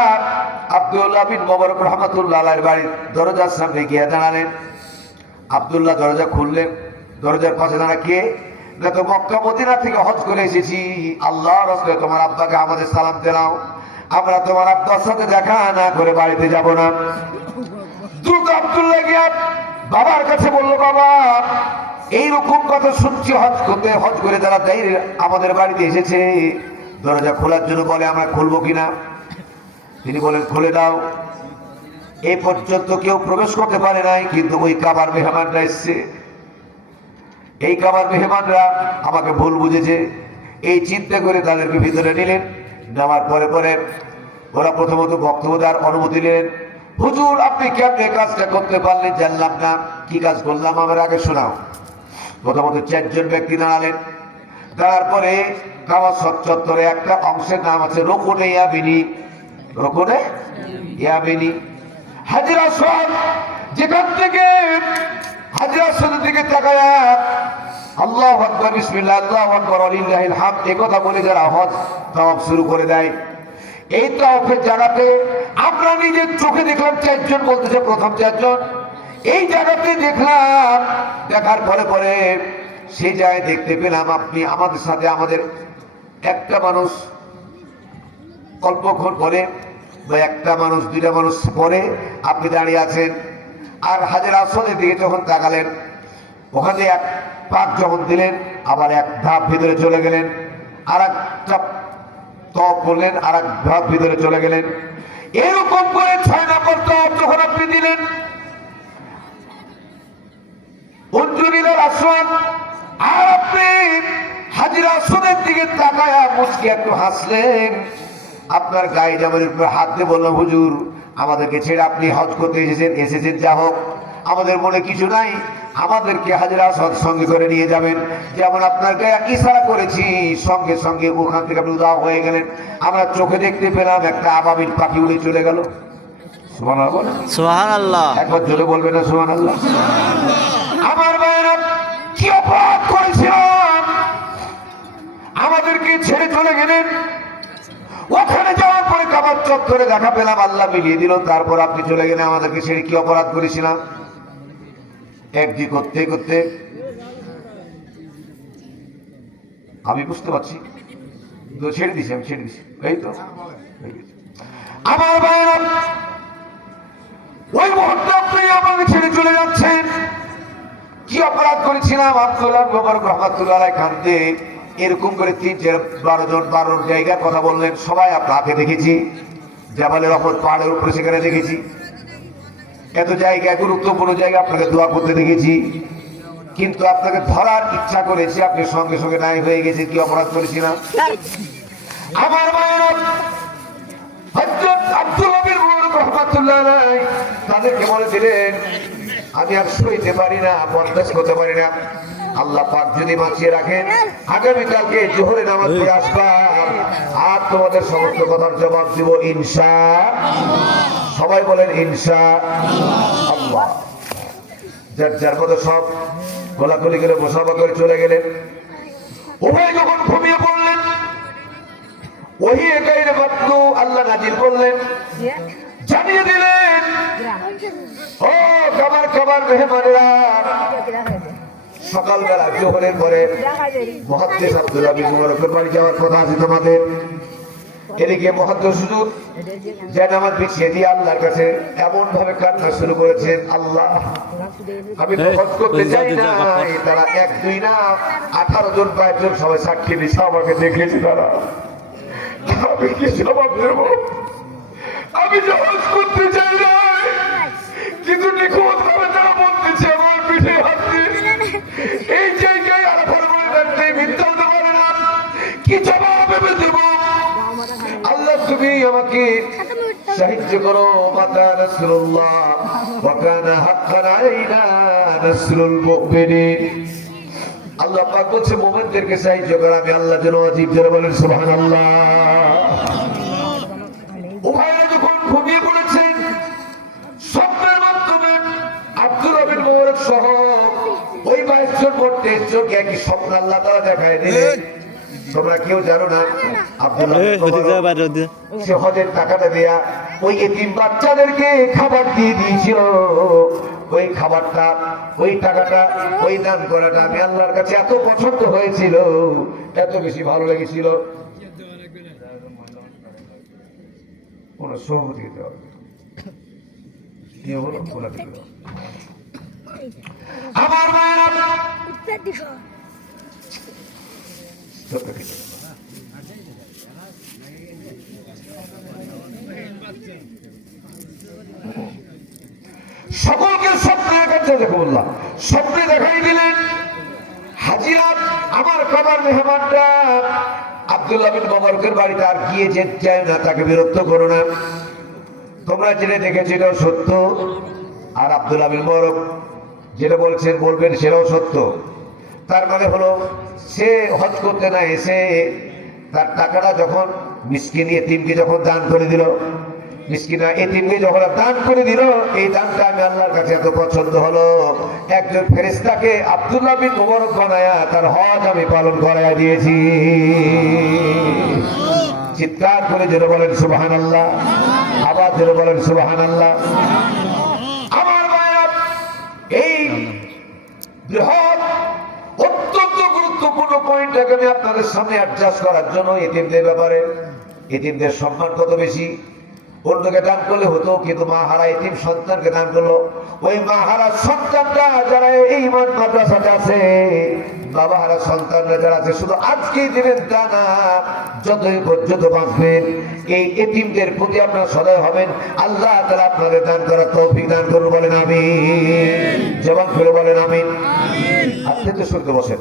আব্দুল্লাহ বিন মুবারক রহমাতুল্লাহ আলাইহির বাড়ির দরজার সামনে গিয়ে দাঁড়ালেন। আব্দুল্লাহ দরজা খুললেন। দরজার পাশে দাঁড়া কে? না তো মক্কা মদিনা থেকে হজ করে এসেছি, আল্লাহ রাসূল তোমার আব্বাকে আমাদের সালাম জানাও, আমরা তোমার আব্বার সাথে দেখা না করে বাড়িতে যাব না। দ্রুত আব্দুল্লাহ গিয়া বাবার কাছে বলল, বাবা এইরকম কথা শুনছি, হজ করে যারা আমাদের বাড়িতে এসেছে, দরজা খোলার জন্য বলে, আমরা খুলবো কিনা? তিনি বলেন, খুলে দাও। এই পর্যন্ত কেউ প্রবেশ করতে পারে নাই, কিন্তু ওই কাবার মেহমানরা এসছে। এই কাবার মেহমানরা আমাকে ভুল বুঝেছে, এই চিন্তা করে তাদেরকে ভিতরে নিলেন। নেওয়ার পরে পরে ওরা প্রথমত বক্তব্য দেওয়ার অনুমতি নিলেন। হুজুর আপনি কেমনে কাজটা করতে পারলেন জানলাম না, কি কাজ করলাম আমার আগে শোনাও। প্রথমত 4 জন ব্যক্তি দাঁড়ালেন। দাঁড়ার পরে কাবা চত্বরে একটা অংশের নাম আছে রুকনে ইয়ামিনী। রুকনে ইয়ামিনী, হাজরা আসওয়াদ, যেখান থেকে হাজরা আসওয়াদের দিকে তাকায় আল্লাহু আকবার, বিসমিল্লাহ, আল্লাহু আকবার, ওয়ালিল্লাহিল হামদ, এই কথা বলে যারা হজ তাওয়াফ শুরু করে দেয়, এই তাওয়াফের জায়গাতে আমরা নিজের চোখে দেখলাম 4 জন, বলতেছে প্রথম 4 জন এই জায়গাতে দেখলাম। দেখার পরে পরে সেই জায়গায় দেখতে পেলাম আপনি আমাদের সাথে, আমাদের একটা মানুষ অল্পক্ষণ পরে বা একটা মানুষ 2টা মানুষ পরে আপনি দাঁড়িয়ে আছেন। আর হাজরা আসওয়াদের দিকে যখন তাকালেন, ওখানে এক পাক যখন দিলেন, আবার এক ধাপ ভিতরে চলে গেলেন, আর একটা তপ করলেন, আর এক ধাপ ভিতরে চলে গেলেন। এরকম করে 6 নম্বর তপ যখন আপনি দিলেন, উনজুরিলাল আসওয়াদ, আর আপনি হাজরা আসওয়াদের দিকে তাকায়া মুচকি একটু হাসলেন। আপনার গায়ে জামানের উপর হাত দিয়ে বললাম, হুজুর আমাদেরকে ছেড়ে আপনি হজ করতে এসেছেন যা হোক, আমাদের মনে কিছু নাই, আমাদেরকে হাজরা আসওয়াদ সঙ্গে করে নিয়ে যাবেন। যেমন আপনার গায়ে ইশারা করেছি, সঙ্গে সঙ্গে ওখান থেকে আপনি উধাও হয়ে গেলেন। আমরা চোখে দেখতে পেলাম একটা আবাবিল পাখি উড়ে চলে গেল। সুবহানাল্লাহ, সুবহানাল্লাহ, একবার জোরে বলবেন না সুবহানাল্লাহ? আমার ভাইরা, কি অপরাধ করেছিলাম? আমাদেরকে ছেড়ে চলে গেলেন। ওখানে যাওয়ার পরে কাবার চত্বরে দেখা পেলাম, আল্লাহ মিলিয়ে দিল। তারপর আপনি চলে গেলেন, আমাদেরকে ছেড়ে কি অপরাধ করেছিলাম? একদি করতে করতে আমি বুঝতে পারছি, তো ছেড়ে দিছি, আমি ছেড়ে দিছি, এই তো আমার ভাইরা, ওই মুহূর্তে আপনি আমাকে ছেড়ে চলে যাচ্ছেন। কি অপরাধ করেছিলাম? আব্দুল্লাহ বিন মুবারক রহমাতুল্লাহ আলাইহি কান্দে এরকম করে 3-12 জন 12 জায়গার কথা বললেন। সবাই আপনাকে দেখেছি, জাবালে রহমত পাহাড়ের উপরে, সেখানে দেখেছি এত জায়গায়, গুরুত্বপূর্ণ জায়গা আপনাকে দোয়া করতে দেখেছি, কিন্তু আপনাকে ধরার ইচ্ছা করেছি, আপনি সঙ্গে সঙ্গে নাই হয়ে গেছে। কি অপরাধ করেছিলাম? আমার মায়েরা, হযরত আব্দুল্লাহ বিন মুবারক রাহমাতুল্লাহ আলাইহি তাদেরকে বলে দিলেন, আমি আর সইতে পারি না, বরদাস্ত করতে পারি না। আল্লাহ পাক যদি বাঁচিয়ে রাখেন, আগামীকালকে জোহরে নামাজ পড়ে আসবা, আর তোমাদের সমস্ত কথার জবাব দিব ইনশাআল্লাহ। সবাই বলেন ইনশাআল্লাহ। যার যার মতো সব গোলাগুলি করে মুসাফা করে চলে গেলেন। উভয় যখন ঘুমিয়ে পড়লেন, ওহী গায়রে মাতলু আল্লাহ নাজিল করলেন, জানিয়ে দিলেন, ও কাবার মেহমানেরা, সকালবেলা জোহরের পরে মুহাদ্দিস আব্দুল্লাহ বিন মুবারকের বাড়ি যাওয়ার কথা আছে তোমাদের। এদিকে মুহাদ্দিস হুজুর জানামাজ বিছিয়ে দিয়ে আল্লাহর কাছে এমন ভাবে কান্না শুরু করেছেন, আল্লাহ আমি হজ করতে চাই না। তারা 1-2 না 18 জন 22 জন সবাই সাক্ষী দিচ্ছে, আমাকে দেখেছি তারা। আমি কি জবাব দেব? আমি যে হজ করতে চাই না, কিন্তু নিখুঁত ভাবে তারা বলতেছে আমার পিঠে হাত দিয়ে, এই জায়গায় আর ফরমানে থাকতে মিথ্যা হতে পারে না। কি জবাব আমি দেব? আল্লাহ তুমি আমাকে সাহায্য করো। মাতা রাসূলুল্লাহ ওয়া কানা হাক্কান আলাইনা নাসরুল মুমিনিন। আল্লাহ পাক বলছে মুমিনদেরকে সাহায্য করো, আমি আল্লাহ যেন ওয়াজিব। যারা বলেন সুবহানাল্লাহ। উভয়ে যখন ঘুমিয়ে পড়েছেন, স্বপ্নের মাধ্যমে আব্দুল্লাহ বিন মুবারক সহ ওই 22 জন 23 জনকে একই স্বপ্ন আল্লাহ তাআলা দেখায় দিলেন। তোমরা কেউ জানো না আব্দুল্লাহ এ, বিন ওদিকে যা, মুবারক বাইরে ওদিকে। সে হজের টাকাটা দেয়া ওই এতিম বাচ্চাদেরকে খাবার দিয়ে দিয়েছিল। ওই খাবারটা, ওই টাকাটা, ওই দান করাটা আমি আল্লাহর কাছে এত পছন্দ হয়েছিল, এত বেশি ভালো লেগেছিল। কোন সহমতি দিতে হবে না। কি হলো? কোলা দিতে হবে। আমার মায়েরা সত্য কিছু না। সকলকে স্বপ্নে দেখাচ্ছে, দেখো বললাম স্বপ্নে দেখাই দিলেন হাজিরা আমার কাবার মেহমানটা আব্দুল্লাহ বিন মুবারকের বাড়িতে আর গিয়ে যেতে চায় না, তাকে বিরক্ত করো না, তোমরা যেটা দেখেছো এটাও সত্য, আর আব্দুল্লাহ বিন মুবারক যেটা বলছেন বলবেন সেটাও সত্য। তার মানে হলো সে হজ করতে না এসে তার টাকাটা যখন মিসকিন এতিমকে যখন দান করে দিল, মিসকিনা এতিমকে যখন দান করে দিল, এই দানটা আমি আল্লাহর কাছে এত পছন্দ হলো, একজন ফেরেশতাকে আব্দুল্লাহ বিন মুবারক বানায়া তার হজ আমি পালন করাইয়া দিয়েছি। চিৎকার করে যেটা বলেন সুবহানাল্লাহ, আবার যেটা বলেন সুবহানাল্লাহ। আমার মায়া, এই বৃহৎ অত্যন্ত গুরুত্বপূর্ণ পয়েন্টটাকে আমি আপনাদের সামনে অ্যাডজাস্ট করার জন্য এতিমদের ব্যাপারে, এতিমদের সম্মান কত বেশি, অন্যকে দান করলে হতো, কিন্তু মা হারা এতিম সন্তানকে দান করলো। ওই মা হারা সন্তানরা যারা এই মাদ্রাসাতে আছে, বাবা হারা সন্তানরা যারা আছে, শুধু আজকেই দিবেন তা না, যতই পর্যন্ত বাঁচবেন এই এতিমদের প্রতি আপনারা সদয় হবেন। আল্লাহ তাআলা আপনাদের দান করার তৌফিক দান করুন, বলেন আমিন। জবান খুলে বলেন আমিন। আপনি তো শুনতে বসেন।